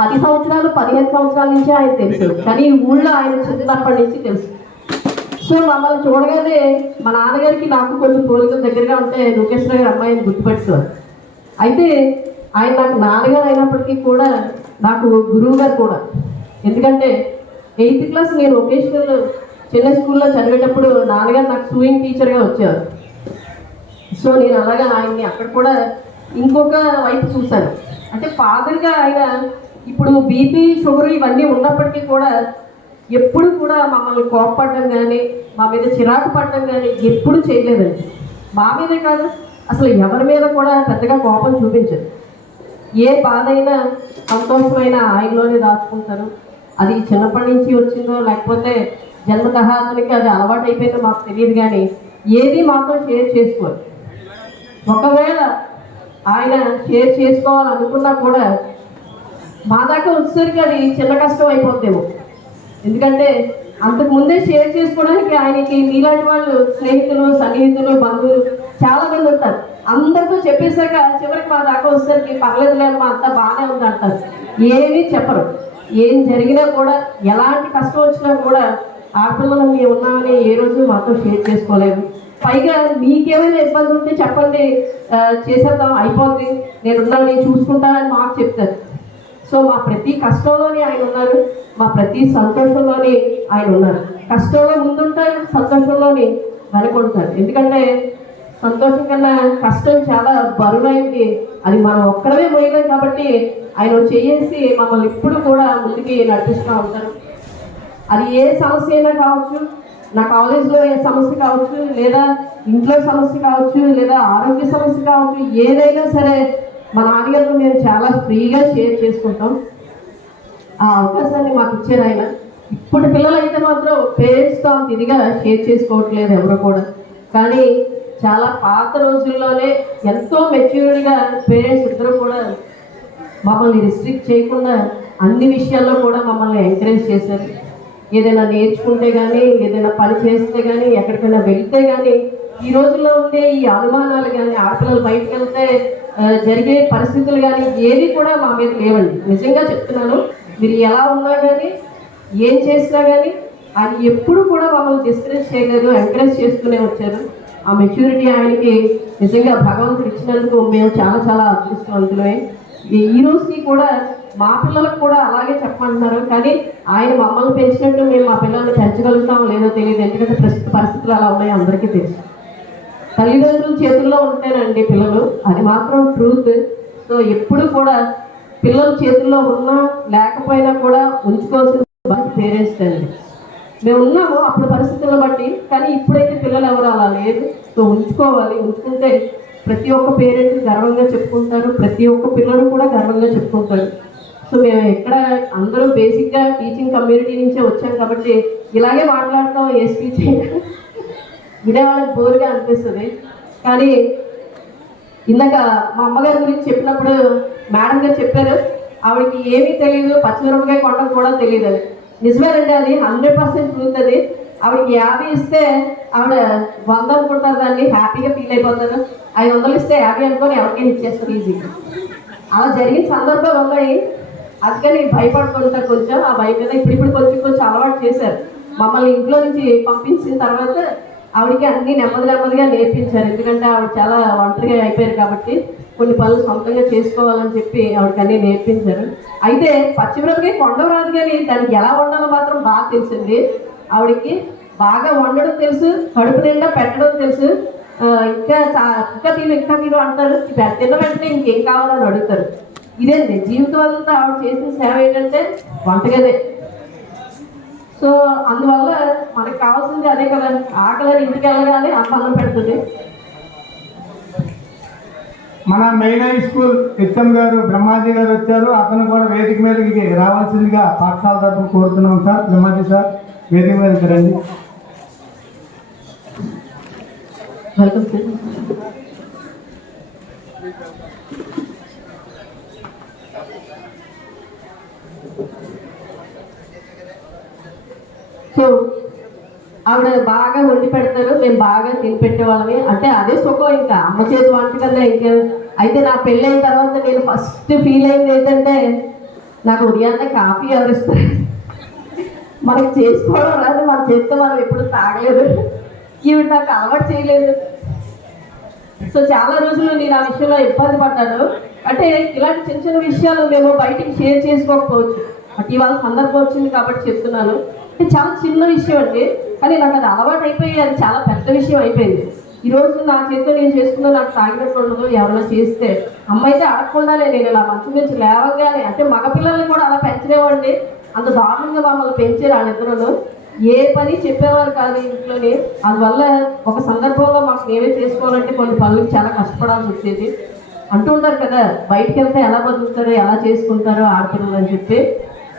10 సంవత్సరాలు 15 సంవత్సరాల నుంచి ఆయన తెలుసు, కానీ ఈ ఊళ్ళో ఆయన చిన్నప్పటి నుంచి తెలుసు. సో మమ్మల్ని చూడగానే మా నాన్నగారికి నాకు కొంచెం పోలికలు దగ్గరగా ఉంటే లోకేశ్వర గారు అమ్మాయిని గుర్తుపెట్టేవారు. అయితే ఆయన నాకు నాన్నగారు అయినప్పటికీ కూడా నాకు గురువు గారు కూడా. ఎందుకంటే 8th క్లాస్ నేను వొకేషనల్ చిన్న స్కూల్లో చదివేటప్పుడు నాన్నగారు నాకు సూయింగ్ టీచర్గా వచ్చారు. సో నేను అలాగా ఆయన్ని అక్కడ కూడా ఇంకొక వైపు చూశాను. అంటే ఫాదర్గా ఆయన ఇప్పుడు బీపీ, షుగర్ ఇవన్నీ ఉన్నప్పటికీ కూడా ఎప్పుడు కూడా మమ్మల్ని కోపపడడం కానీ, మా మీద చిరాకు పడడం కానీ ఎప్పుడు చేయలేదండి. మా మీదే కాదు, అసలు ఎవరి మీద కూడా పెద్దగా కోపం చూపించదు. ఏ బాధ అయినా, సంతోషమైన ఆయనలోనే దాచుకుంటారు. అది చిన్నప్పటి నుంచి వచ్చిందో లేకపోతే జన్మతః అతనికి అది అలవాటు అయిపోయిందో మాకు తెలియదు, కానీ ఏది మాతో షేర్ చేసుకోరు. ఒకవేళ ఆయన షేర్ చేసుకోవాలనుకున్నా కూడా మా దాకా వచ్చేసరికి అది చిన్న కష్టం అయిపోద్దేమో. ఎందుకంటే అంతకుముందే షేర్ చేసుకోవడానికి ఆయనకి మీలాంటి వాళ్ళు స్నేహితులు, సన్నిహితులు, బంధువులు చాలా మంది ఉంటారు. అందరితో చెప్పేశాక చివరికి మా దాకా వచ్చేసరికి పర్లేదులేమ్మా అంతా బాగానే ఉంది అంటారు. ఏమీ చెప్పరు. ఏం జరిగినా కూడా, ఎలాంటి కష్టం వచ్చినా కూడా ఆడపిల్లలు మేము ఉన్నామని ఏ రోజు మాతో షేర్ చేసుకోలేదు. పైగా మీకేమైనా ఇబ్బంది ఉంటే చెప్పండి, చేసేద్దాం, అయిపోద్ది, నేనున్నాను, నేను చూసుకుంటానని మాకు చెప్తారు. సో మా ప్రతి కష్టంలోనే ఆయన ఉన్నారు, మా ప్రతి సంతోషంలోనే ఆయన ఉన్నారు. కష్టంలో ముందుంటారు, సంతోషంలోని వెనుకుంటారు. ఎందుకంటే సంతోషం కన్నా కష్టం చాలా బరువైంది, అది మనం ఒక్కడమే మోయలేం. కాబట్టి ఆయన చేసి మమ్మల్ని ఇప్పుడు కూడా ముందుకి నడిపిస్తూ ఉంటారు. అది ఏ సమస్య అయినా కావచ్చు, నా కాలేజీలో ఏ సమస్య కావచ్చు, లేదా ఇంట్లో సమస్య కావచ్చు, లేదా ఆరోగ్య సమస్య కావచ్చు, ఏదైనా సరే మా నాన్నగారు మేము చాలా ఫ్రీగా షేర్ చేసుకుంటాం. ఆ అవకాశాన్ని మాకు ఇచ్చారు ఆయన. ఇప్పుడు పిల్లలు అయితే మాత్రం పేరెంట్స్తో అంత ఇదిగా షేర్ చేసుకోవట్లేదు ఎవరు కూడా. కానీ చాలా పాత రోజుల్లోనే ఎంతో మెచ్యూర్డ్గా పేరెంట్స్ ఇద్దరు కూడా మమ్మల్ని రిస్ట్రిక్ట్ చేయకుండా అన్ని విషయాల్లో కూడా మమ్మల్ని ఎంకరేజ్ చేశారు. ఏదైనా నేర్చుకుంటే కానీ, ఏదైనా పని చేస్తే కానీ, ఎక్కడికైనా వెళ్తే కానీ, ఈ రోజుల్లో ఉండే ఈ అనుమానాలు కానీ, ఆడపిల్లలు బయటకు వెళ్తే జరిగే పరిస్థితులు కానీ ఏది కూడా మా మీద లేవండి. నిజంగా చెప్తున్నాను. మీరు ఎలా ఉన్నా కానీ, ఏం చేసినా కానీ ఆయన ఎప్పుడు కూడా మమ్మల్ని డిస్కరేజ్ చేయలేదు, ఎంకరేజ్ చేస్తూనే వచ్చారు. ఆ మెచ్యూరిటీ ఆయనకి నిజంగా భగవంతుడు ఇచ్చినందుకు మేము చాలా చాలా అదృష్టవంతులమే. ఈ రోజుకి కూడా మా పిల్లలకు కూడా అలాగే చెప్పమంటున్నారు. కానీ ఆయన మమ్మల్ని పెంచినట్టు మేము మా పిల్లల్ని పెంచగలుగుతామో లేదో తెలియదు. ఎందుకంటే ప్రస్తుత పరిస్థితులు అలా ఉన్నాయి, అందరికీ తెలుసు. తల్లిదండ్రుల చేతుల్లో ఉంటేనండి పిల్లలు, అది మాత్రం ట్రూత్. సో ఎప్పుడు కూడా పిల్లల చేతుల్లో ఉన్నా లేకపోయినా కూడా ఉంచుకోవాల్సిన పేరెంట్స్ అండి. మేము ఉన్నాము అప్పుడు పరిస్థితులను బట్టి, కానీ ఇప్పుడైతే పిల్లలు ఎవరు అలా లేదు. సో ఉంచుకోవాలి. ఉంచుకుంటే ప్రతి ఒక్క పేరెంట్ గర్వంగా చెప్పుకుంటారు, ప్రతి ఒక్క పిల్లలు కూడా గర్వంగా చెప్పుకుంటారు. సో మేము ఎక్కడ అందరూ బేసిక్గా టీచింగ్ కమ్యూనిటీ నుంచే వచ్చాం కాబట్టి ఇలాగే మాట్లాడతాం, ఏ స్పీచ్ అయినా వినేవాళ్ళకి బోర్గా అనిపిస్తుంది. కానీ ఇందాక మా అమ్మగారి గురించి చెప్పినప్పుడు మేడం గారు చెప్పారు, ఆవిడకి ఏమీ తెలియదు, పచ్చిమిరపకాయ కొట్టడం కూడా తెలియదు అని. నిజమేనండి, అది 100% ట్రూత్. అది ఆవిడకి 50 ఇస్తే ఆవిడ 100 అనుకుంటారు, దాన్ని హ్యాపీగా ఫీల్ అయిపోతారు. 500 ఇస్తే 50 అనుకొని ఎవరికైనా ఇచ్చేస్తారు ఈజీగా. అలా జరిగిన సందర్భాలు ఉన్నాయి. అందుకని భయపడుతుంటారు కొంచెం. ఆ భయం మీద ఇప్పుడు కొంచెం అలవాటు చేశారు. మమ్మల్ని ఇంట్లో నుంచి పంపించిన తర్వాత ఆవిడకి అన్నీ నెమ్మదిగా నేర్పించారు. ఎందుకంటే ఆవిడ చాలా ఒంటరిగా అయిపోయారు కాబట్టి కొన్ని పనులు సొంతంగా చేసుకోవాలని చెప్పి ఆవిడకి అన్నీ నేర్పించారు. అయితే పచ్చిమిరపకాయ కొండ రాదు, కానీ దానికి ఎలా వండాలో మాత్రం బాగా తెలిసింది. ఆవిడకి బాగా వండడం తెలుసు, కడుపు నిండా పెట్టడం తెలుసు. ఇంకా తిను అంటారు. తిన్న వెంటనే ఇంకేం కావాలని అడుగుతారు. ఇదేంటి జీవితం అంతా ఆవిడ చేసిన సేవ ఏంటంటే వంటగదే. సో అందువల్ల మనకు కావాల్సింది అదే కదా, ఆకలిని ఇంటికి వెళ్ళగానే అన్నం పెడుతుంది. మన మెయిన్ హై స్కూల్ హెచ్ఎం గారు బ్రహ్మాజీ గారు వచ్చారు. అతను కూడా వేదిక మీదకి రావాల్సిందిగా పాఠశాల తరఫున కోరుతున్నాం సార్. బ్రహ్మాజీ సార్ వేదిక మీదకి రండి. Welcome sir. సో ఆవిడ బాగా వండి పెడతారు, మేము బాగా తిని పెట్టేవాళ్ళమే. అంటే అదే సుఖం, ఇంకా అమ్మ చేతి వంట కన్నా ఇంకా. అయితే నా పెళ్ళైన తర్వాత నేను ఫస్ట్ ఫీల్ అయింది ఏంటంటే, నాకు ఉదయాన్నే కాఫీ ఎవరిస్తారు. మనకి చేసుకోవడం రాదు, మన చేతితో మనం ఎప్పుడు తాగలేదు. ఈవిడ నాకు అలవాటు చేయలేదు. సో చాలా రోజులు నేను ఆ విషయంలో ఇబ్బంది పడ్డాను. అంటే ఇలాంటి చిన్న చిన్న విషయాలు మేము బయటికి షేర్ చేసుకోకపోవచ్చు. బట్ ఇవాళ సందర్భం వచ్చింది కాబట్టి చెప్తున్నాను. అంటే చాలా చిన్న విషయం అండి, కానీ నాకు అది అలవాటు అయిపోయి అది చాలా పెద్ద విషయం అయిపోయింది. ఈరోజు నా చేతితో నేను చేసుకున్నా నాకు తాగినట్టు ఉండదు. ఎవరైనా చేస్తే అమ్మ అయితే అడగకుండానే నేను ఇలా మంచి నుంచి లేవగానే, అంటే మగపిల్లల్ని కూడా అలా పెంచలేవండి. అంత దారుణంగా మమ్మల్ని పెంచారు వాళ్ళిద్దరూ. ఏ పని చెప్పేవారు కాదు ఇంట్లోని. అందువల్ల ఒక సందర్భంలో మాకు మేమే చేసుకోవాలంటే కొన్ని పనులకు చాలా కష్టపడాల్సి వచ్చేది. అంటూ ఉంటారు కదా, బయటికి వెళ్తే ఎలా బతుకుతారో ఎలా చేసుకుంటారో ఆడపిల్లలు అని చెప్పి.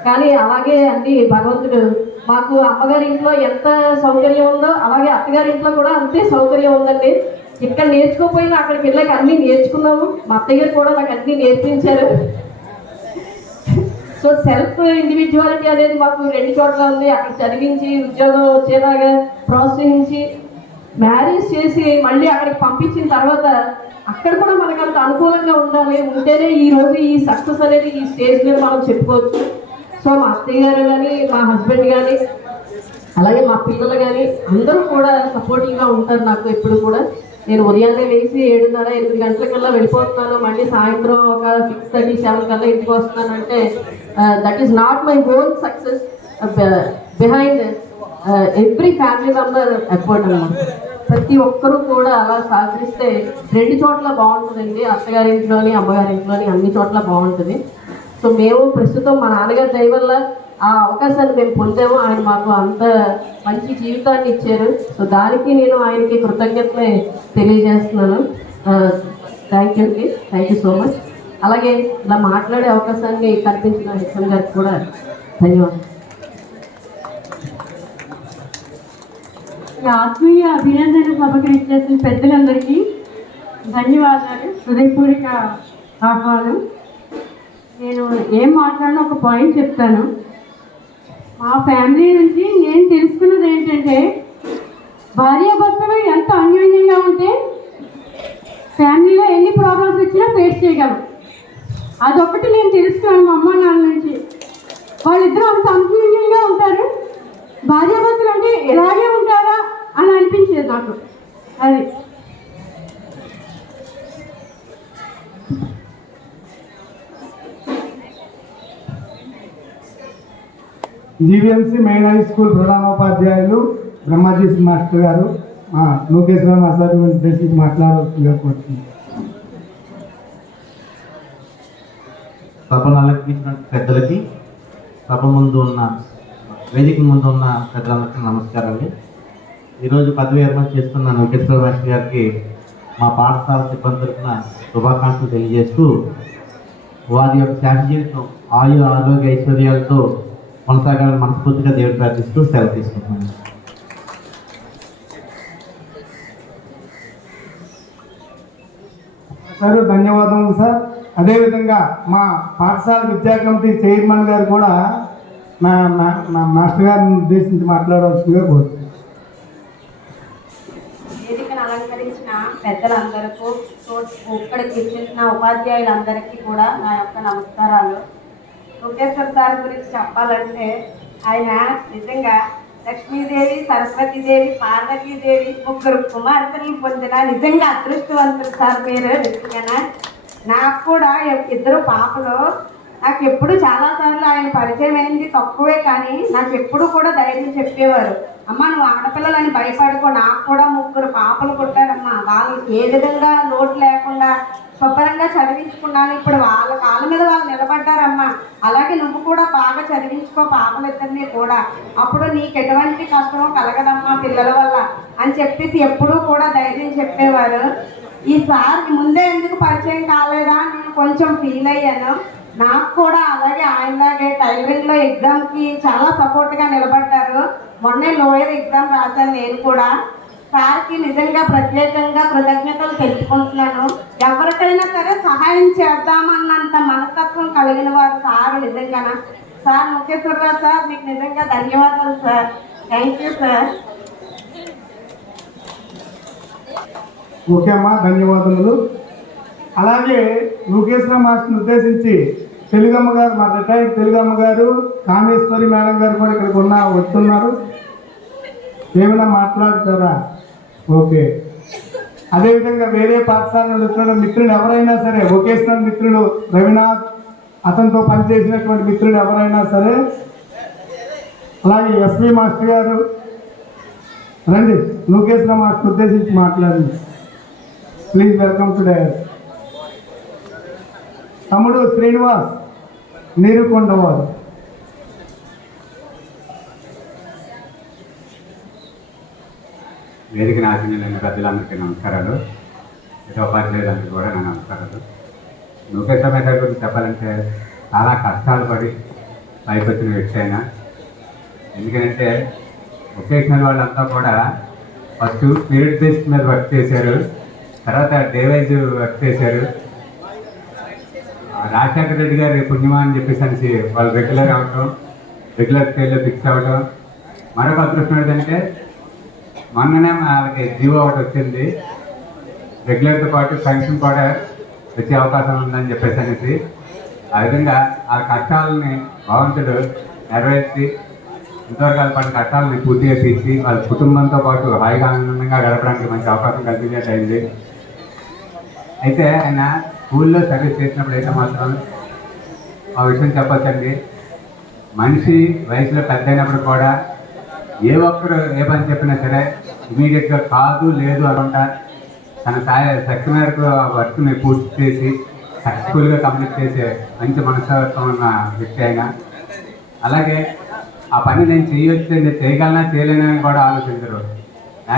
కానీ అలాగే అన్ని భగవంతుడు మాకు అమ్మగారి ఇంట్లో ఎంత సౌకర్యం ఉందో అలాగే అత్తగారి ఇంట్లో కూడా అంతే సౌకర్యం ఉందండి. ఇక్కడ నేర్చుకోకపోయినా అక్కడికి వెళ్ళాక అన్నీ నేర్చుకున్నాము. మా అత్తగారు కూడా నాకు అన్నీ నేర్పించారు. సో సెల్ఫ్ ఇండివిజువాలిటీ అనేది మాకు 2 చోట్ల ఉంది. అక్కడ చదివించి ఉద్యోగం వచ్చేలాగా ప్రోత్సహించి మ్యారేజ్ చేసి మళ్ళీ అక్కడికి పంపించిన తర్వాత అక్కడ కూడా మనకు అంత అనుకూలంగా ఉండాలి. ఉంటేనే ఈరోజు ఈ సక్సెస్ అనేది ఈ స్టేజ్ మీద మనం చెప్పుకోవచ్చు. సో మా అత్తయ్య గారు కానీ, మా హస్బెండ్ కానీ, అలాగే మా పిల్లలు కానీ అందరూ కూడా సపోర్టివ్గా ఉంటారు నాకు ఎప్పుడు కూడా. నేను ఉదయాన్నే లేచి 7:30, 8 గంటలకల్లా వెళ్ళిపోతున్నాను. మళ్ళీ సాయంత్రం ఒక 6:30, 7 కల్లా ఇంటికి వస్తున్నానంటే that is not my own success. Behind every family member effort అన్నమాట. ప్రతి ఒక్కరూ కూడా అలా సహకరిస్తే 2 చోట్ల బాగుంటుందండి. అత్తగారింట్లోని అమ్మగారింట్లోని అన్ని చోట్ల బాగుంటుంది. సో మేము ప్రస్తుతం మా నాన్నగారి దయ వల్ల ఆ అవకాశాన్ని మేము పొందాము. ఆయన మాకు అంత మంచి జీవితాన్ని ఇచ్చారు. సో దానికి నేను ఆయనకి కృతజ్ఞతలు తెలియజేస్తున్నాను. థ్యాంక్ యూ అండి, థ్యాంక్ యూ సో మచ్. అలాగే ఇలా మాట్లాడే అవకాశాన్ని కల్పించిన హెచ్ఎం గారికి కూడా ధన్యవాదాలు. ఆత్మీయ అభినందన సభకు ఇచ్చేసిన పెద్దలందరికీ ధన్యవాదాలు, హృదయపూర్వక ఆహ్వానం. నేను ఏం మాట్లాడిన ఒక పాయింట్ చెప్తాను. మా ఫ్యామిలీ నుంచి నేను తెలుసుకున్నది ఏంటంటే, భార్యాభర్తలు ఎంత అన్యోన్యంగా ఉంటే ఫ్యామిలీలో ఎన్ని ప్రాబ్లమ్స్ వచ్చినా ఫేస్ చేయగలం. అదొకటి నేను తెలుసుకున్నాను మా అమ్మ నాన్న నుంచి. వాళ్ళిద్దరూ అంత అన్యోన్యంగా ఉంటారు. భార్యాభర్తలు అంటే ఇలాగే ఉంటారా అని అనిపించేది నాకు. అది జీవీఎంసీ మెయిన్ హై స్కూల్ ప్రధానోపాధ్యాయులు బ్రహ్మాజీ మాస్టర్ గారు లోకేశ్వర మాస్టర్ ఉద్దేశించి మాట్లాడుతుందిగా కోరుతుంది. సభను అలంకరించిన పెద్దలకి, సభ ముందు ఉన్న వేదిక ముందు ఉన్న పెద్దలందరికీ నమస్కారం అండి. ఈరోజు పదవి విరమణ చేస్తున్న లోకేశ్వర మాస్టర్ గారికి మా పాఠశాల సిబ్బంది తరఫున శుభాకాంక్షలు తెలియజేస్తూ, వారి యొక్క శాఖ జీవితం ఆరోగ్య ఐశ్వర్యాలతో కొనసాగాలని మనస్ఫూర్తిగా దేవుడు ప్రార్థిస్తూ సెలవు తీసుకుంటున్నాను. సార్ ధన్యవాదములు సార్. అదేవిధంగా మా పాఠశాల విద్యా కమిటీ చైర్మన్ గారు కూడా మా మాస్టర్ గారిని ఉద్దేశించి మాట్లాడవలసిందిగా కోరుతున్నాను. వేదికను అలంకరించిన పెద్దలందరికీ, ఇక్కడ కూర్చున్న ఉపాధ్యాయులందరికీ కూడా నా యొక్క నమస్కారాలు. లోకేశ్వర్ సార్ గురించి చెప్పాలంటే, ఆయన నిజంగా లక్ష్మీదేవి, సరస్వతీదేవి, పార్వతీదేవి 3 కుమార్తెలు పొందిన నిజంగా అదృష్టవంతులు సార్. మీరు నిజంగా నాకు కూడా 2 పాపలు. నాకు ఎప్పుడు చాలాసార్లు ఆయన పరిచయం అయింది తక్కువే, కానీ నాకు ఎప్పుడు కూడా ధైర్యం చెప్పేవారు. అమ్మ నువ్వు ఆడపిల్లలని భయపడుకో, నాకు కూడా 3 పాపలు పుట్టారమ్మా, వాళ్ళకి ఏ విధంగా లోటు లేకుండా శుభ్రంగా చదివించుకున్నాను. ఇప్పుడు వాళ్ళ కాళ్ళ మీద వాళ్ళు నిలబడ్డారమ్మా, అలాగే నువ్వు కూడా బాగా చదివించుకో పాపలిద్దరినీ కూడా, అప్పుడు నీకు ఎటువంటి కష్టమో కలగదమ్మా పిల్లల వల్ల అని చెప్పేసి ఎప్పుడూ కూడా ధైర్యం చెప్పేవారు. ఈ సార్ ముందే ఎందుకు పరిచయం కాలేదా నేను కొంచెం ఫీల్ అయ్యాను. నాకు కూడా అలాగే ఆయనలాగే టైలరింగ్లో ఎగ్జామ్కి చాలా సపోర్ట్గా నిలబడ్డారు. మొన్నే లోయర్ ఎగ్జామ్ రాశాను నేను కూడా. సార్కి నిజంగా ప్రత్యేకంగా కృతజ్ఞతలు తెలుపుకుంటున్నాను. ఎవరికైనా సరే సహాయం చేద్దామన్నంత మనస్తత్వం కలిగిన వారు సార్. నిజంగానా సార్ ముఖేశ్వరరావు సార్, మీకు నిజంగా ధన్యవాదాలు sir. Thank you sir. Okay అమ్మా, ధన్యవాదములు. అలాగే లోకేశ్వర మాస్టర్ని ఉద్దేశించి తెలుగమ్మ గారు, మా రిటైర్డ్ తెలుగమ్మ గారు, కామేశ్వరి మేడం గారు కూడా ఇక్కడికి వస్తున్నారు. ఏమైనా మాట్లాడతారా? ఓకే. అదేవిధంగా వేరే పాఠశాలలో వచ్చిన మిత్రులు ఎవరైనా సరే, వొకేషనల్ మిత్రులు రవినాథ్, అతనితో పనిచేసినటువంటి మిత్రులు ఎవరైనా సరే, అలాగే ఎస్వి మాస్టర్ గారు రండి, లోకేశ్వర మాస్టర్ ఉద్దేశించి మాట్లాడండి. Please welcome to dais. తమ్ముడు శ్రీనివాస్ నీరుకొండవారు. వేదిక నాశనం పెద్దలందరికీ నమస్కారాలు. ఇతర ఉపాధ్యాయులందరికీ కూడా నా నమస్కారాలు. లోకేశ్వర గారి గురించి చెప్పాలంటే చాలా కష్టాలు పడి పైకి వచ్చిన వ్యక్తి అయినా, ఎందుకంటే వొకేషనల్ వాళ్ళంతా కూడా ఫస్ట్ పీరియడ్ బేస్ మీద వర్క్ చేశారు, తర్వాత డే వైజ్ వర్క్ చేశారు. రాజశేఖర రెడ్డి గారి పుణ్యమా అని చెప్పేసి వాళ్ళు రెగ్యులర్ అవ్వటం, రెగ్యులర్ స్కేల్లో ఫిక్స్ అవ్వటం. మరొక అదృష్టం ఏంటంటే మొన్ననే వాళ్ళకి జీవో ఒకటి వచ్చింది, రెగ్యులర్తో పాటు పెన్షన్ కూడా వచ్చే అవకాశం ఉందని చెప్పేసి ఆ విధంగా ఆ కష్టాలని భగవంతుడు నెరవేర్చి ఇంతవరకు వాళ్ళ పడిన కష్టాలని పూర్తిగా తీర్చి వాళ్ళ కుటుంబంతో పాటు హాయిగా ఆనందంగా గడపడానికి మంచి అవకాశం కల్పించేది అయింది. అయితే ఆయన స్కూల్లో సర్వీస్ చేసినప్పుడు అయితే మాత్రం ఆ విషయం చెప్పొచ్చండి, మనిషి వయసులో పెద్ద అయినప్పుడు కూడా ఏ ఒక్కరు ఏ పని చెప్పినా సరే ఇమీడియట్గా కాదు లేదు అనుకుంటా తన శక్తి మేరకు ఆ వర్క్ని పూర్తి చేసి సక్సెస్ఫుల్గా కంప్లీట్ చేసే మంచి మనస్తత్వం ఉన్న వ్యక్తి అయినా, అలాగే ఆ పని నేను చేయొచ్చు, నేను చేయగలనా చేయలేనని కూడా ఆలోచించరు.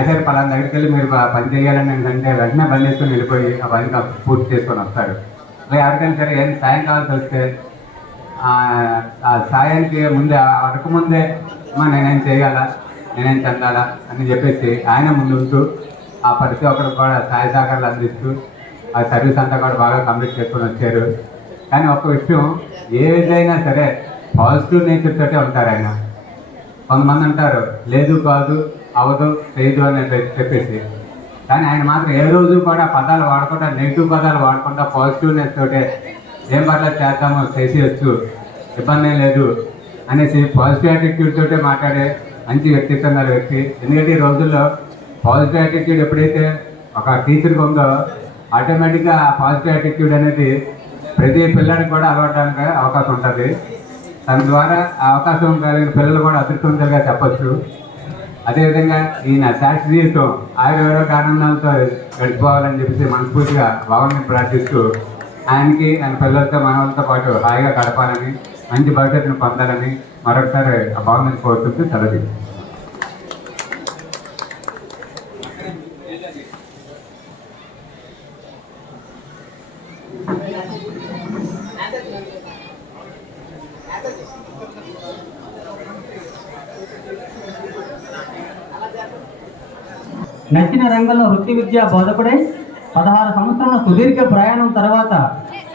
సరే పలానా దగ్గరికి వెళ్ళి మీరు పని చేయాలని అంటే వెంటనే బంద్ చేసుకొని వెళ్ళిపోయి ఆ పని పూర్తి చేసుకొని వస్తారు. అలాగే ఎవరికైనా సరే ఏం సాయం కావాల్సి వస్తే ఆ సాయానికి ముందే అడగక ముందే నేనేం చేయగల, నేనేం చెందాలా అని చెప్పేసి ఆయన ముందుంటూ ఆ ప్రతి ఒక్కరికి కూడా సహాయ సహకారాలు అందిస్తూ ఆ సర్వీస్ అంతా కూడా బాగా కంప్లీట్ చేసుకొని వచ్చారు. కానీ ఒక విషయం, ఏదైనా సరే పాజిటివ్ నేచర్ తోటే ఉంటారు ఆయన. కొంతమంది అంటారు లేదు కాదు అవదు చేయదు అని చెప్పేసి, కానీ ఆయన మాత్రం ఏ రోజు కూడా పదాలు వాడకుండా, నెగిటివ్ పదాలు వాడకుండా పాజిటివ్నెస్ తోటే ఏం పట్ల చేద్దామో చేసేయచ్చు, ఇబ్బంది ఏం లేదు అనేసి పాజిటివ్ యాటిట్యూడ్ తోటే మాట్లాడే మంచి వ్యక్తిత్వం గల వ్యక్తి. ఎందుకంటే ఈ రోజుల్లో పాజిటివ్ యాటిట్యూడ్ ఎప్పుడైతే ఒక టీచర్కి ఉందో ఆటోమేటిక్గా ఆ పాజిటివ్ యాటిట్యూడ్ అనేది ప్రతి పిల్లడికి కూడా అలవాటానికి అవకాశం ఉంటుంది. దాని ద్వారా ఆ అవకాశం కలిగిన పిల్లలు కూడా అదృష్టవంతులుగా చెప్పచ్చు. అదేవిధంగా ఈయన శాస్త్ర జీవితం ఆయుర్వేద కారణాలతో గడిపోవాలని చెప్పేసి మనస్ఫూర్తిగా భగవాన్ని ప్రార్థిస్తూ ఆయనకి ఆయన పిల్లలతో మనవలతో పాటు హాయిగా గడపాలని, మంచి భవిష్యత్తును పొందాలని మరొకసారి ఆ భగవాన్ని కోరుతుంటూ సెలవు. నచ్చిన రంగంలో వృత్తి విద్యా బోధకుడై 16 సంవత్సరాల సుదీర్ఘ ప్రయాణం తర్వాత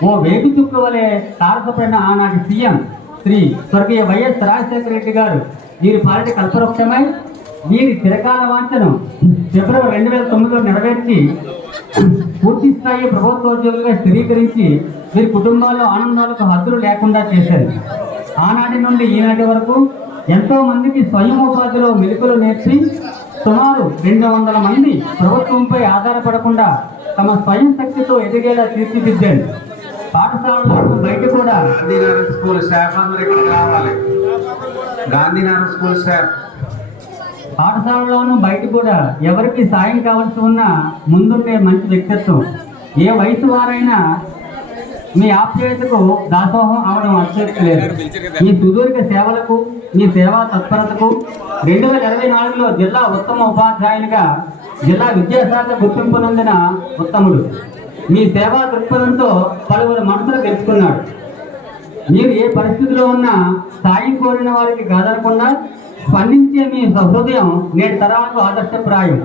ఓ వేగు చుక్క వలె తారసపడిన ఆనాటి సీఎం శ్రీ స్వర్గీయ వైఎస్ రాజశేఖర రెడ్డి గారు వీరి పార్టీ కల్పవృక్షమై వీరి చిరకాల వాంఛను ఫిబ్రవరి 2009లో నెరవేర్చి పూర్తి స్థాయి ప్రభుత్వోద్యోగులుగా స్థిరీకరించి వీరి కుటుంబాల్లో ఆనందాలకు హద్దులు లేకుండా చేశారు. ఆనాటి నుండి ఈనాటి వరకు ఎంతో మందికి స్వయం ఉపాధిలో మెలకువలు నేర్చి సుమారు 200 మంది ప్రభుత్వంపై ఆధారపడకుండా తమ స్వయం శక్తితో ఎదిగేలా తీర్చిదిద్దారు. పాఠశాలలో బయట కూడా గాంధీనగర్ స్కూల్ స్టాఫ్ అందరూ ఇక్కడ రావాలి. గాంధీనగర్ స్కూల్ స్టాఫ్ పాఠశాలలోనూ బయట కూడా ఎవరికి సాయం కావాల్సి ఉన్నా ముందుండే మంచి వ్యక్తిత్వం. ఏ వయసు వారైనా మీ ఆప్యాయతకు దాసోహం అవడం అత్యవసరం లేదు. మీ సుదీర్ఘ సేవలకు, మీ సేవా తత్పరతకు 2024లో జిల్లా ఉత్తమ ఉపాధ్యాయునిగా జిల్లా విద్యాశాఖ గుర్తింపు నొందిన ఉత్తముడు. మీ సేవా దృక్పథంతో పలువురు మనసులు తెలుసుకున్నాడు. మీరు ఏ పరిస్థితిలో ఉన్నా సాయం కోరిన వారికి కాదనకుండా స్పందించే మీ హృదయం నేటి తరాలకు ఆదర్శప్రాయం.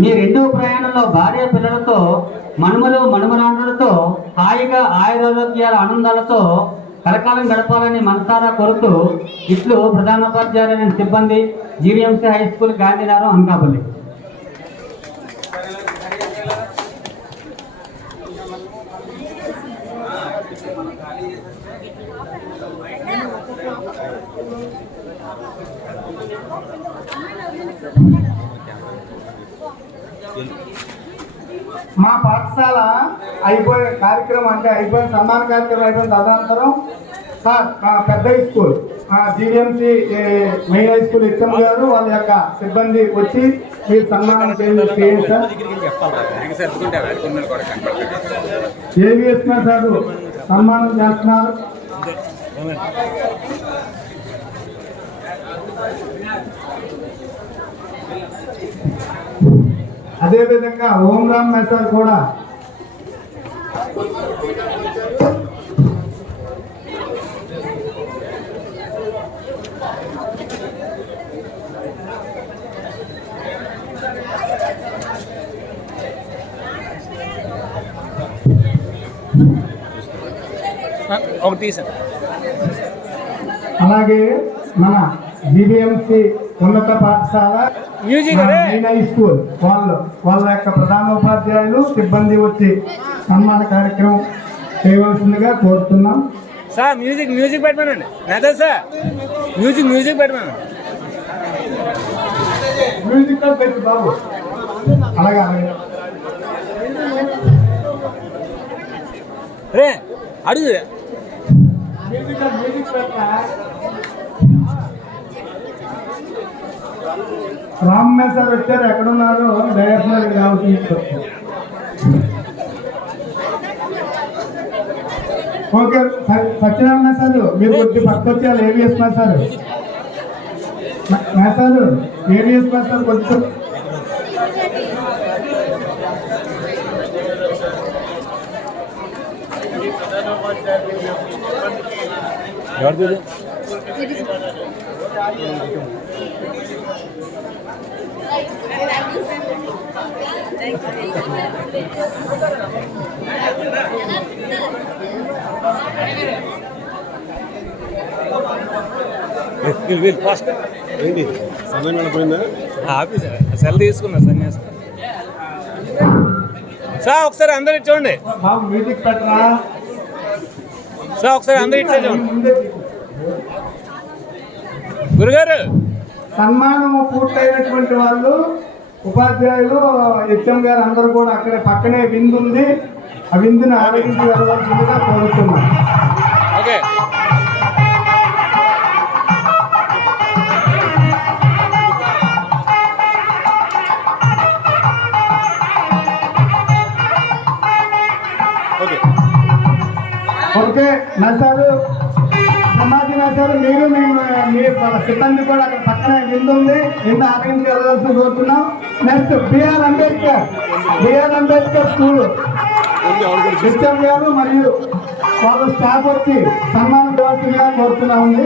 మీ రెండవ ప్రయాణంలో భార్య పిల్లలతో, మనుమలు మనుమరాండ్రులతో హాయిగా ఆయురారోగ్యాల ఆనందాలతో కలకాలం గడపాలని మనసారా కోరుతూ ఇట్లు ప్రధానోపాధ్యాయులైన సిబ్బంది, GVMC high school, Gandhinagaram, Anakapalli. మా పాఠశాల అయిపోయిన కార్యక్రమం అంటే అయిపోయిన సన్మాన కార్యక్రమం అయిపోయిన తదనంతరం సార్ మా పెద్ద high school GVMC main high school HM గారు వాళ్ళ యొక్క సిబ్బంది వచ్చి మీరు సన్మానం చేయండి సార్. ఏవిఎస్ సార్ సన్మానం చేస్తున్నారు. అదేవిధంగా ఓం రామ్ మెసార్ కూడా అలాగే మన జీవీఎంసీ ఉన్నత పాఠశాల మెయిన్ హై స్కూల్ వాళ్ళ యొక్క ప్రధానోపాధ్యాయులు సిబ్బంది వచ్చి సన్మాన కార్యక్రమం చేయవలసిందిగా కోరుతున్నాం. సార్ మ్యూజిక్ పెట్టమనండి. అదే సార్ మ్యూజిక్ పెట్టమనండి. మ్యూజిక్ పెట్టి బాబు. అలాగే రే అడుగు మ్యూజిక్ రామ్ సార్ వచ్చారు. ఎక్కడున్నారు? డైరెక్టర్ కావచ్చు. ఓకే సత్యనారాయణ సార్ మీరు కొద్ది పక్కకు వచ్చారు. ఏవిఎస్ సార్ ఏవిఎస్ సార్ కొంచెం ఫాస్ట్ ఏంటి సమయం పోయిందా? ఆఫీస్ సెల్ తీసుకున్నా సన్యాసం. సార్ ఒకసారి అందరు ఇటు చూడండి. మ్యూజిక్ పెట్టరా సార్ ఒకసారి అందరు ఇటు చూడండి. గురుగారు సన్మానము పూర్తయినటువంటి వాళ్ళు ఉపాధ్యాయులు హెచ్ఎం గారు అందరూ కూడా అక్కడే పక్కనే విందు ఉంది. ఆ విందుని ఆరోగించి వెళ్ళవలసిందిగా కోరుతున్నాం. ఓకే ఓకే నచ్చారు సమాధి నచ్చారు. మీరు మీ సిబ్బంది కూడా అక్కడ పక్కన విందు ఉంది. విందు ఆరోగించి వెళ్ళవలసి కోరుతున్నాం. Next BR Ambedkar school HM గారు మరియు వాళ్ళ స్టాఫ్ వచ్చి సన్మానం చేయవలసిందిగా కోరుతున్నామండి.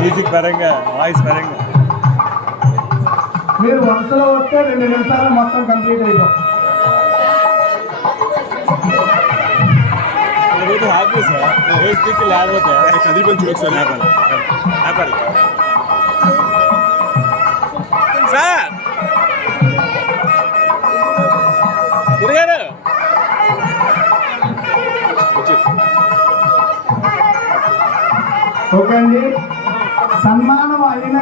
మ్యూజిక్ పరంగా వాయిస్ పరంగా మీరు వరుసలో వస్తే 2 నిమిషాలు మొత్తం కంప్లీట్ అయిపోతుంది. హ్యాపీ సార్ లేకపోతే కదిలిపోయి సార్ గురుగారు ఓకే అండి. సన్మానం అయిన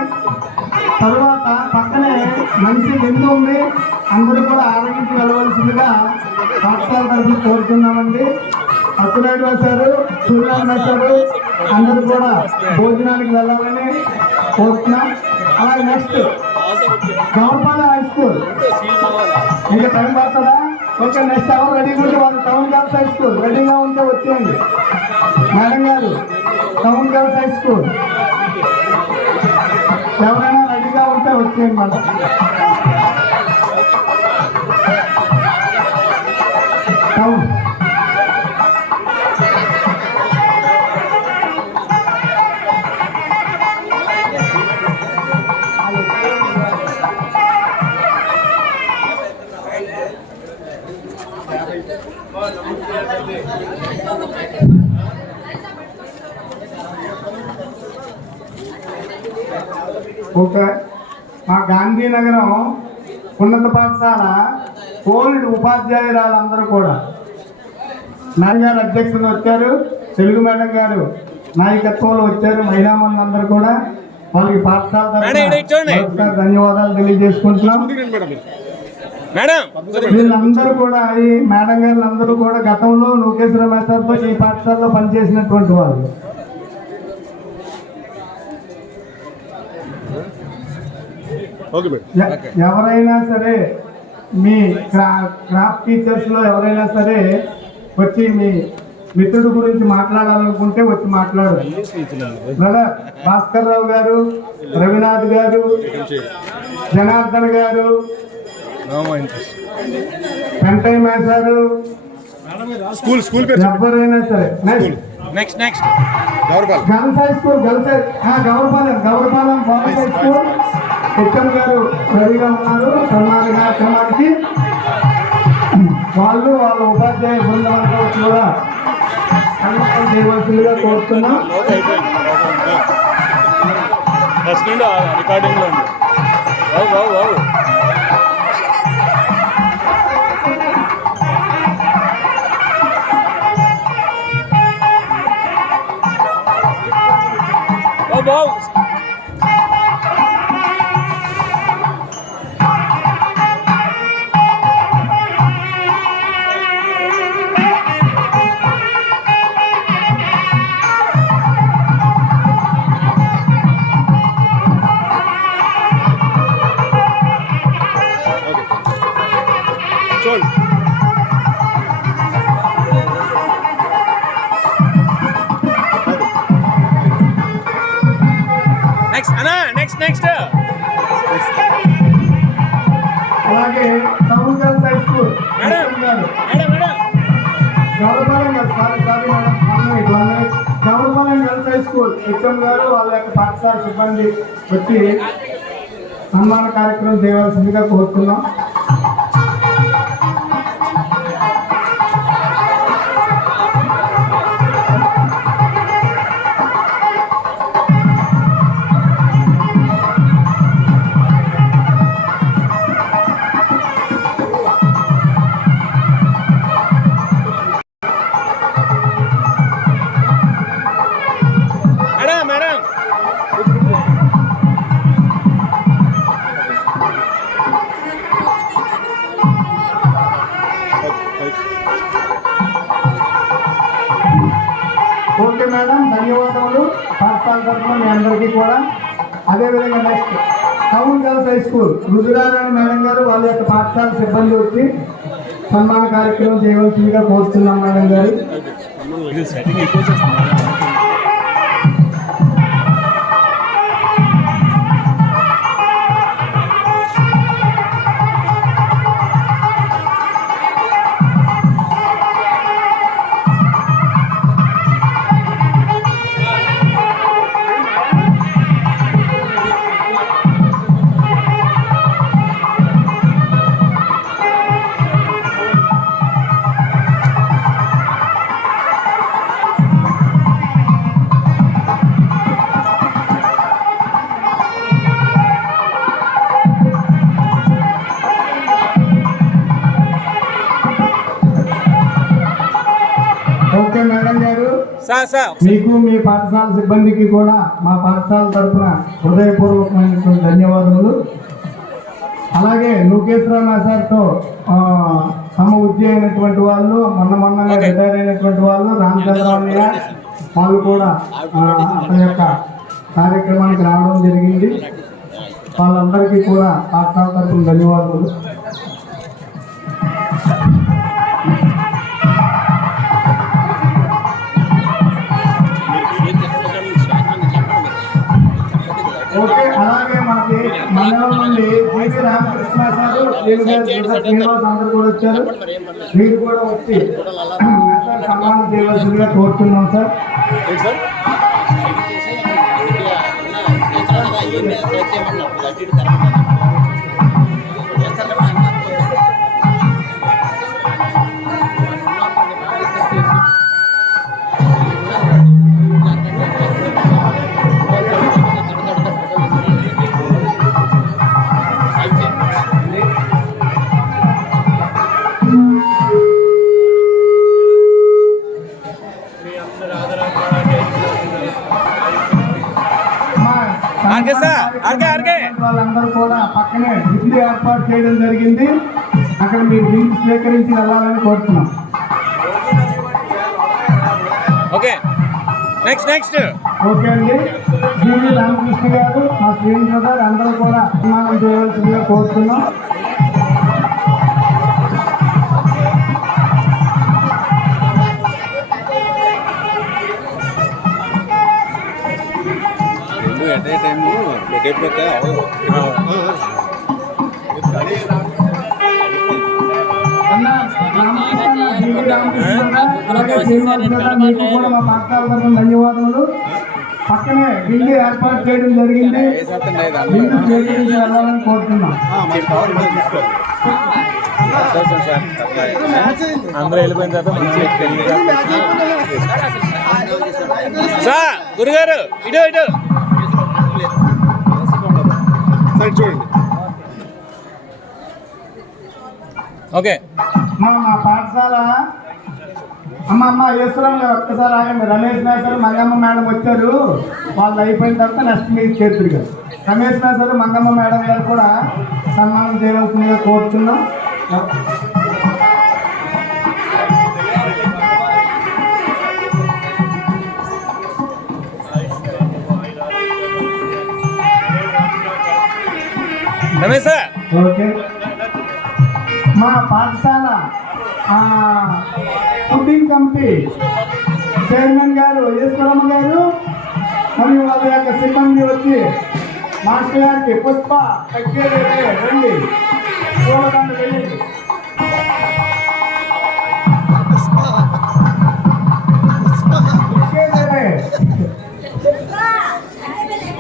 తర్వాత పక్కనే మంచి విందు ఉంది, అందరూ కూడా ఆరోగ్యం వెళ్ళవలసిందిగా పాఠశాల తరఫున కోరుతున్నామండి. అక్కునాయుడు వచ్చారు, సూర్యనారాయణ వచ్చారు, అందరూ కూడా భోజనానికి వెళ్ళాలని కోరుతున్నాం. అలాగే నెక్స్ట్ గవర్నమెంట్ హై స్కూల్, ఇంకా టైం పడుతుందా? ఓకే, నెక్స్ట్ ఎవరు రెడీగా ఉంటే వాళ్ళు టౌన్ గర్ల్స్ హై స్కూల్ రెడీగా ఉంటే వచ్చేయండి. మేడం గారు, టౌన్ గర్ల్స్ హై స్కూల్ ఎవరైనా రెడీగా ఉంటే వచ్చేయండి మేడం. Town okay. మా గాంధీనగరం ఉన్నత పాఠశాల ఓల్డ్ ఉపాధ్యాయురాలందరూ కూడా మేడం గారు అధ్యక్షులు వచ్చారు, తెలుగు మేడం గారు నాయకత్వంలో వచ్చారు, మహిళా మంది అందరూ కూడా వాళ్ళకి పాఠశాల తరఫున ధన్యవాదాలు తెలియజేసుకుంటున్నాం. వీళ్ళందరూ కూడా ఈ మేడం గారు అందరూ కూడా గతంలో నూకేశ్వర మేసార్తో ఈ పాఠశాలలో పనిచేసినటువంటి వాళ్ళు. ఎవరైనా సరే మీ క్రాఫ్ట్ టీచర్స్లో ఎవరైనా సరే వచ్చి మీ మిత్రుడు గురించి మాట్లాడాలనుకుంటే వచ్చి మాట్లాడు. బ్రదర్ భాస్కర్ రావు గారు, రవినాథ్ గారు, జనార్దన్ గారు, వెంకయ్య మేసారు, ఎవరైనా సరే next girls high school, Gowrapalem boys high school HM గారు రెడీగా ఉన్నారు సన్మాన కార్యక్రమానికి. వాళ్ళు వాళ్ళ ఉపాధ్యాయ బృందాలతో కూడా సన్మానం చేయవలసిందిగా కోరుతున్నాం. రికార్డింగ్ లో నెక్స్ట్ అలాగే town girls high school Gowrapalem girls high school HM గారు వాళ్ళ యొక్క పాఠశాల సిబ్బంది వచ్చి సన్మాన కార్యక్రమం చేయవలసిందిగా కోరుతున్నాం. ఓకే మేడం, ధన్యవాదములు పాఠశాల తరఫున మీ అందరికీ కూడా. అదేవిధంగా next town girls high school రుద్రారాయణ మేడం గారు వాళ్ళ యొక్క పాఠశాల సిబ్బంది వచ్చి సన్మాన కార్యక్రమం చేయవలసిందిగా కోరుతున్నాం మేడం గారు. మీకు మీ పాఠశాల సిబ్బందికి కూడా మా పాఠశాల తరఫున హృదయపూర్వకమైనటువంటి ధన్యవాదములు. అలాగే లోకేశ్వర సార్తో సమ ఉద్యోగి అయినటువంటి వాళ్ళు, మొన్న రిటైర్ అయినటువంటి వాళ్ళు, రామచంద్రయ్య వాళ్ళు కూడా అతని యొక్క కార్యక్రమానికి రావడం జరిగింది. వాళ్ళందరికీ కూడా పాఠశాల తరఫున ధన్యవాదాలు. ఓకే, అలాగే మనకి మండలం నుండి జీవి రామకృష్ణ సారు, శ్రీనివాస్ అందరూ కూడా వచ్చారు. మీరు కూడా వచ్చి సన్మానం చేయవలసిందిగా కోరుతున్నాం సార్. వాళ్ళందరూ కూడా పక్కనే విందు ఏర్పాటు చేయడం జరిగింది. అక్కడ మీరు విందు స్వీకరించి వెళ్ళాలని కోరుతున్నాం. ఓకే అండి, జీవి రామకృష్ణ గారు, మా శ్రీనివాస్ గారు అందరూ కూడా సన్మానం చేయవలసిందిగా కోరుతున్నాం. ధన్యవాదములు. పక్కనే విందు ఏర్పాటు చేయడం జరిగింది. విందు స్వీకరించి వెళ్ళాలని కోరుతున్నాం. అందరూ వెళ్ళిపోయిన తర్వాత గురుగారు ఇటు చూడండి. ఓకే, మా పాఠశాల అమ్మ ఈశ్వరం గారు ఒక్కసారి ఆగండి. రమేష్ మేసర్, మంగమ్మ మేడం వచ్చారు. వాళ్ళు అయిపోయిన తర్వాత నెక్స్ట్ మీరు చేతులు గారు. రమేష్ మేసర్, మంగమ్మ మేడం గారు కూడా సన్మానం చేయవలసిందిగా కోరుతున్నాం. ఓకే, మా పాఠశాల ఫుడ్డింగ్ కమిటీ చైర్మన్ గారు ఈశ్వరమ్మ గారు మరియు వాళ్ళ యొక్క సిబ్బంది వచ్చి మాస్టర్ గారికి పుష్ప తగ్గేది రండి, చూడకండి వెళ్ళండి.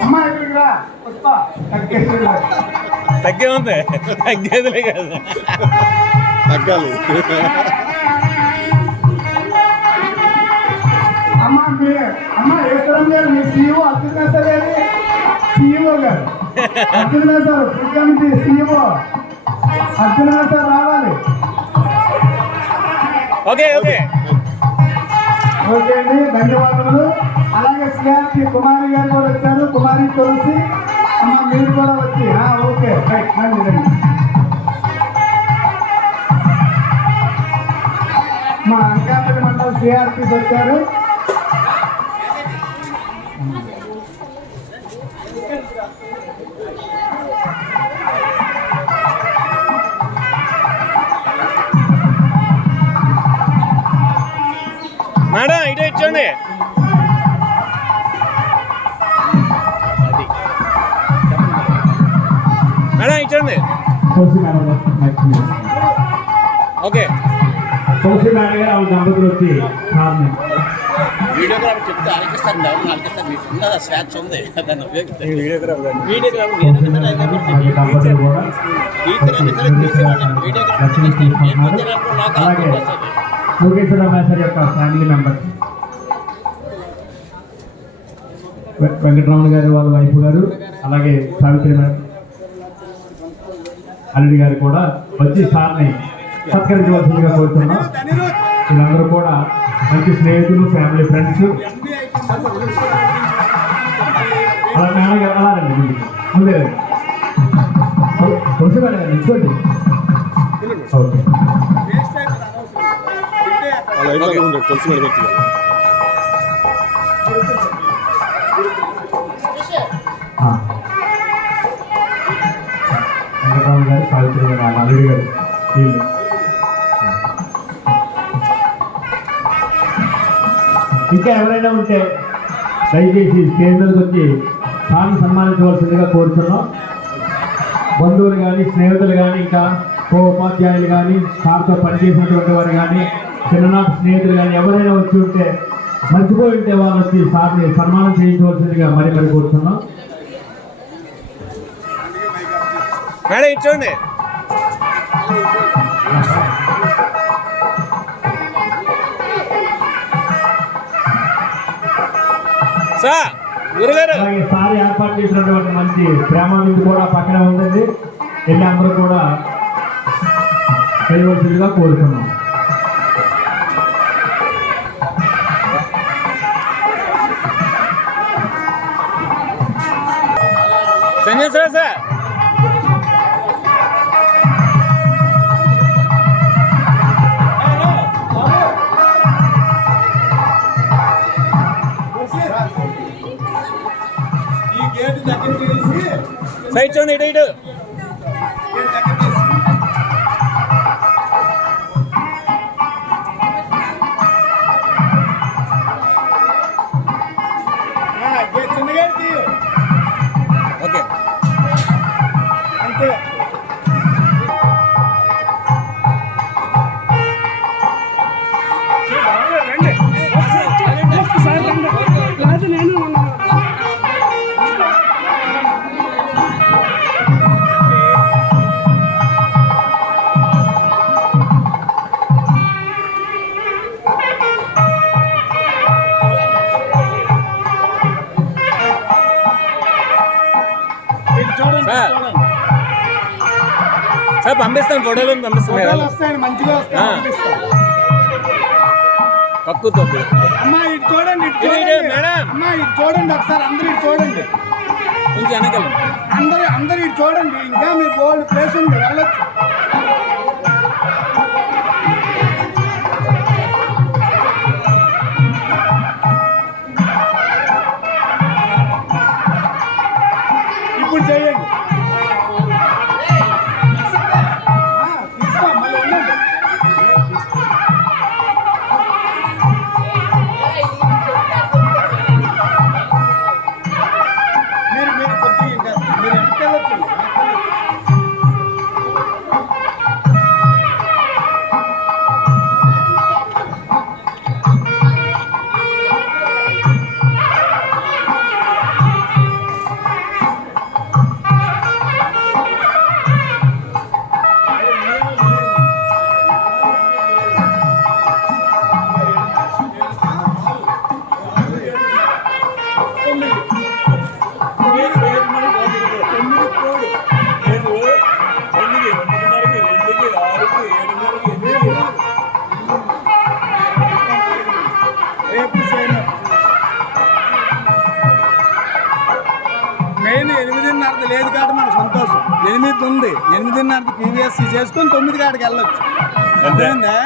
అమ్మా ఇక్కడికి రా, పుష్ప తగ్గేది తగ్గే ఉంది, తగ్గేదిలే కదా, తగ్గాలి. అమ్మ ఈశ్వరం గారు, మీ సీఈఓ అర్జున్ సార్ గారు, సీఈఓ గారు Arjun sir, food committee CEO Arjun sir రావాలి. ఓకే ఓకే ఓకే అండి, ధన్యవాదములు. అలాగే సిఆర్పి కుమారి గారు కూడా వచ్చారు. కుమారి తులసి అమ్మ మీరు కూడా వచ్చి ఓకే రైట్ రండి రండి. మా అనకాపల్లి మండలం సిఆర్పీస్ వచ్చారు. మేడం ఇటు ఇచ్చండి. మేడం ఇచ్చండి. ఓకే, తులసి మేడం గారు ఆవిడ దంపతులు వచ్చి వీడియోగ్రాఫర్ చెప్తే అనిపిస్తాను, స్వేచ్ఛ ఉంది దాన్ని ఉపయోగిస్తాను. లోకేశ్వర యొక్క ఫ్యామిలీ మెంబర్స్ వెంకటరమణ గారు వాళ్ళ వైఫ్ గారు, అలాగే సావిత్రి మేడం అల్లుడి గారు కూడా వచ్చి సార్ని సత్కరించవలసిందిగా కోరుతున్నాం. వీళ్ళందరూ కూడా మంచి స్నేహితులు, ఫ్యామిలీ, ఫ్రెండ్స్. అలా మేడం అలా రండి ముందే కొంచెం వెళ్ళండి ఇంకోటి. ఓకే వెంకటరావు గారు, సావిత్రి గారు, అల్లుడి గారు వీళ్ళు. ఇంకా ఎవరైనా ఉంటే దయచేసి స్టేజ్ మీదకి వచ్చి సార్ని సన్మానించవలసిందిగా కోరుతున్నాం. బంధువులు కానీ, స్నేహితులు కానీ, ఇంకా ఉపాధ్యాయులు కానీ, సార్తో పనిచేసినటువంటి వారు కానీ, చిన్ననాటి స్నేహితులు కానీ ఎవరైనా వచ్చి ఉంటే, మర్చిపోయి ఉంటే వాళ్ళు వచ్చి సార్ని సన్మానం చేయించవలసిందిగా మరి కోరుతున్నాం. మేడం ఇచ్చోండి. సార్ గురుగారు అలాగే సార్ ఏర్పాటు చేసినటువంటి మంచి ప్రేమ విందు కూడా పక్కన ఉందండి. వెళ్ళి అందరూ కూడా చేయవలసిందిగా కోరుతున్నాం. సంజయ్ సార్ సైడ్ చూడండి, ఇటు ఇటు. ఓకే అంతే. సార్ పంపిస్తాను, ఫోటోలు పంపిస్తాను. మంచిగా కక్కుతో అమ్మా ఇటు చూడండి, మేడం అమ్మా ఇటు చూడండి ఒకసారి, అందరూ ఇటు చూడండి, కొంచెం వెనకాల అందరూ ఇటు చూడండి. ఇంకా మీ బోల్డ్ ప్లేస్ ఉంది, వెళ్ళొచ్చు. ఇప్పుడు చేయండి. తీసుకో, మళ్ళీ ఉండండి. మీరు కొద్దిగా ఇంకా మీరు ఎంతకెళ్ళొచ్చు. మెయిన్ 8:30 లేదు కాబట్టి మన సంతోషం. 8 ఉంది, 8:30 PVSC చేసుకొని 9 కాడికి వెళ్ళొచ్చు. అర్థమైందా?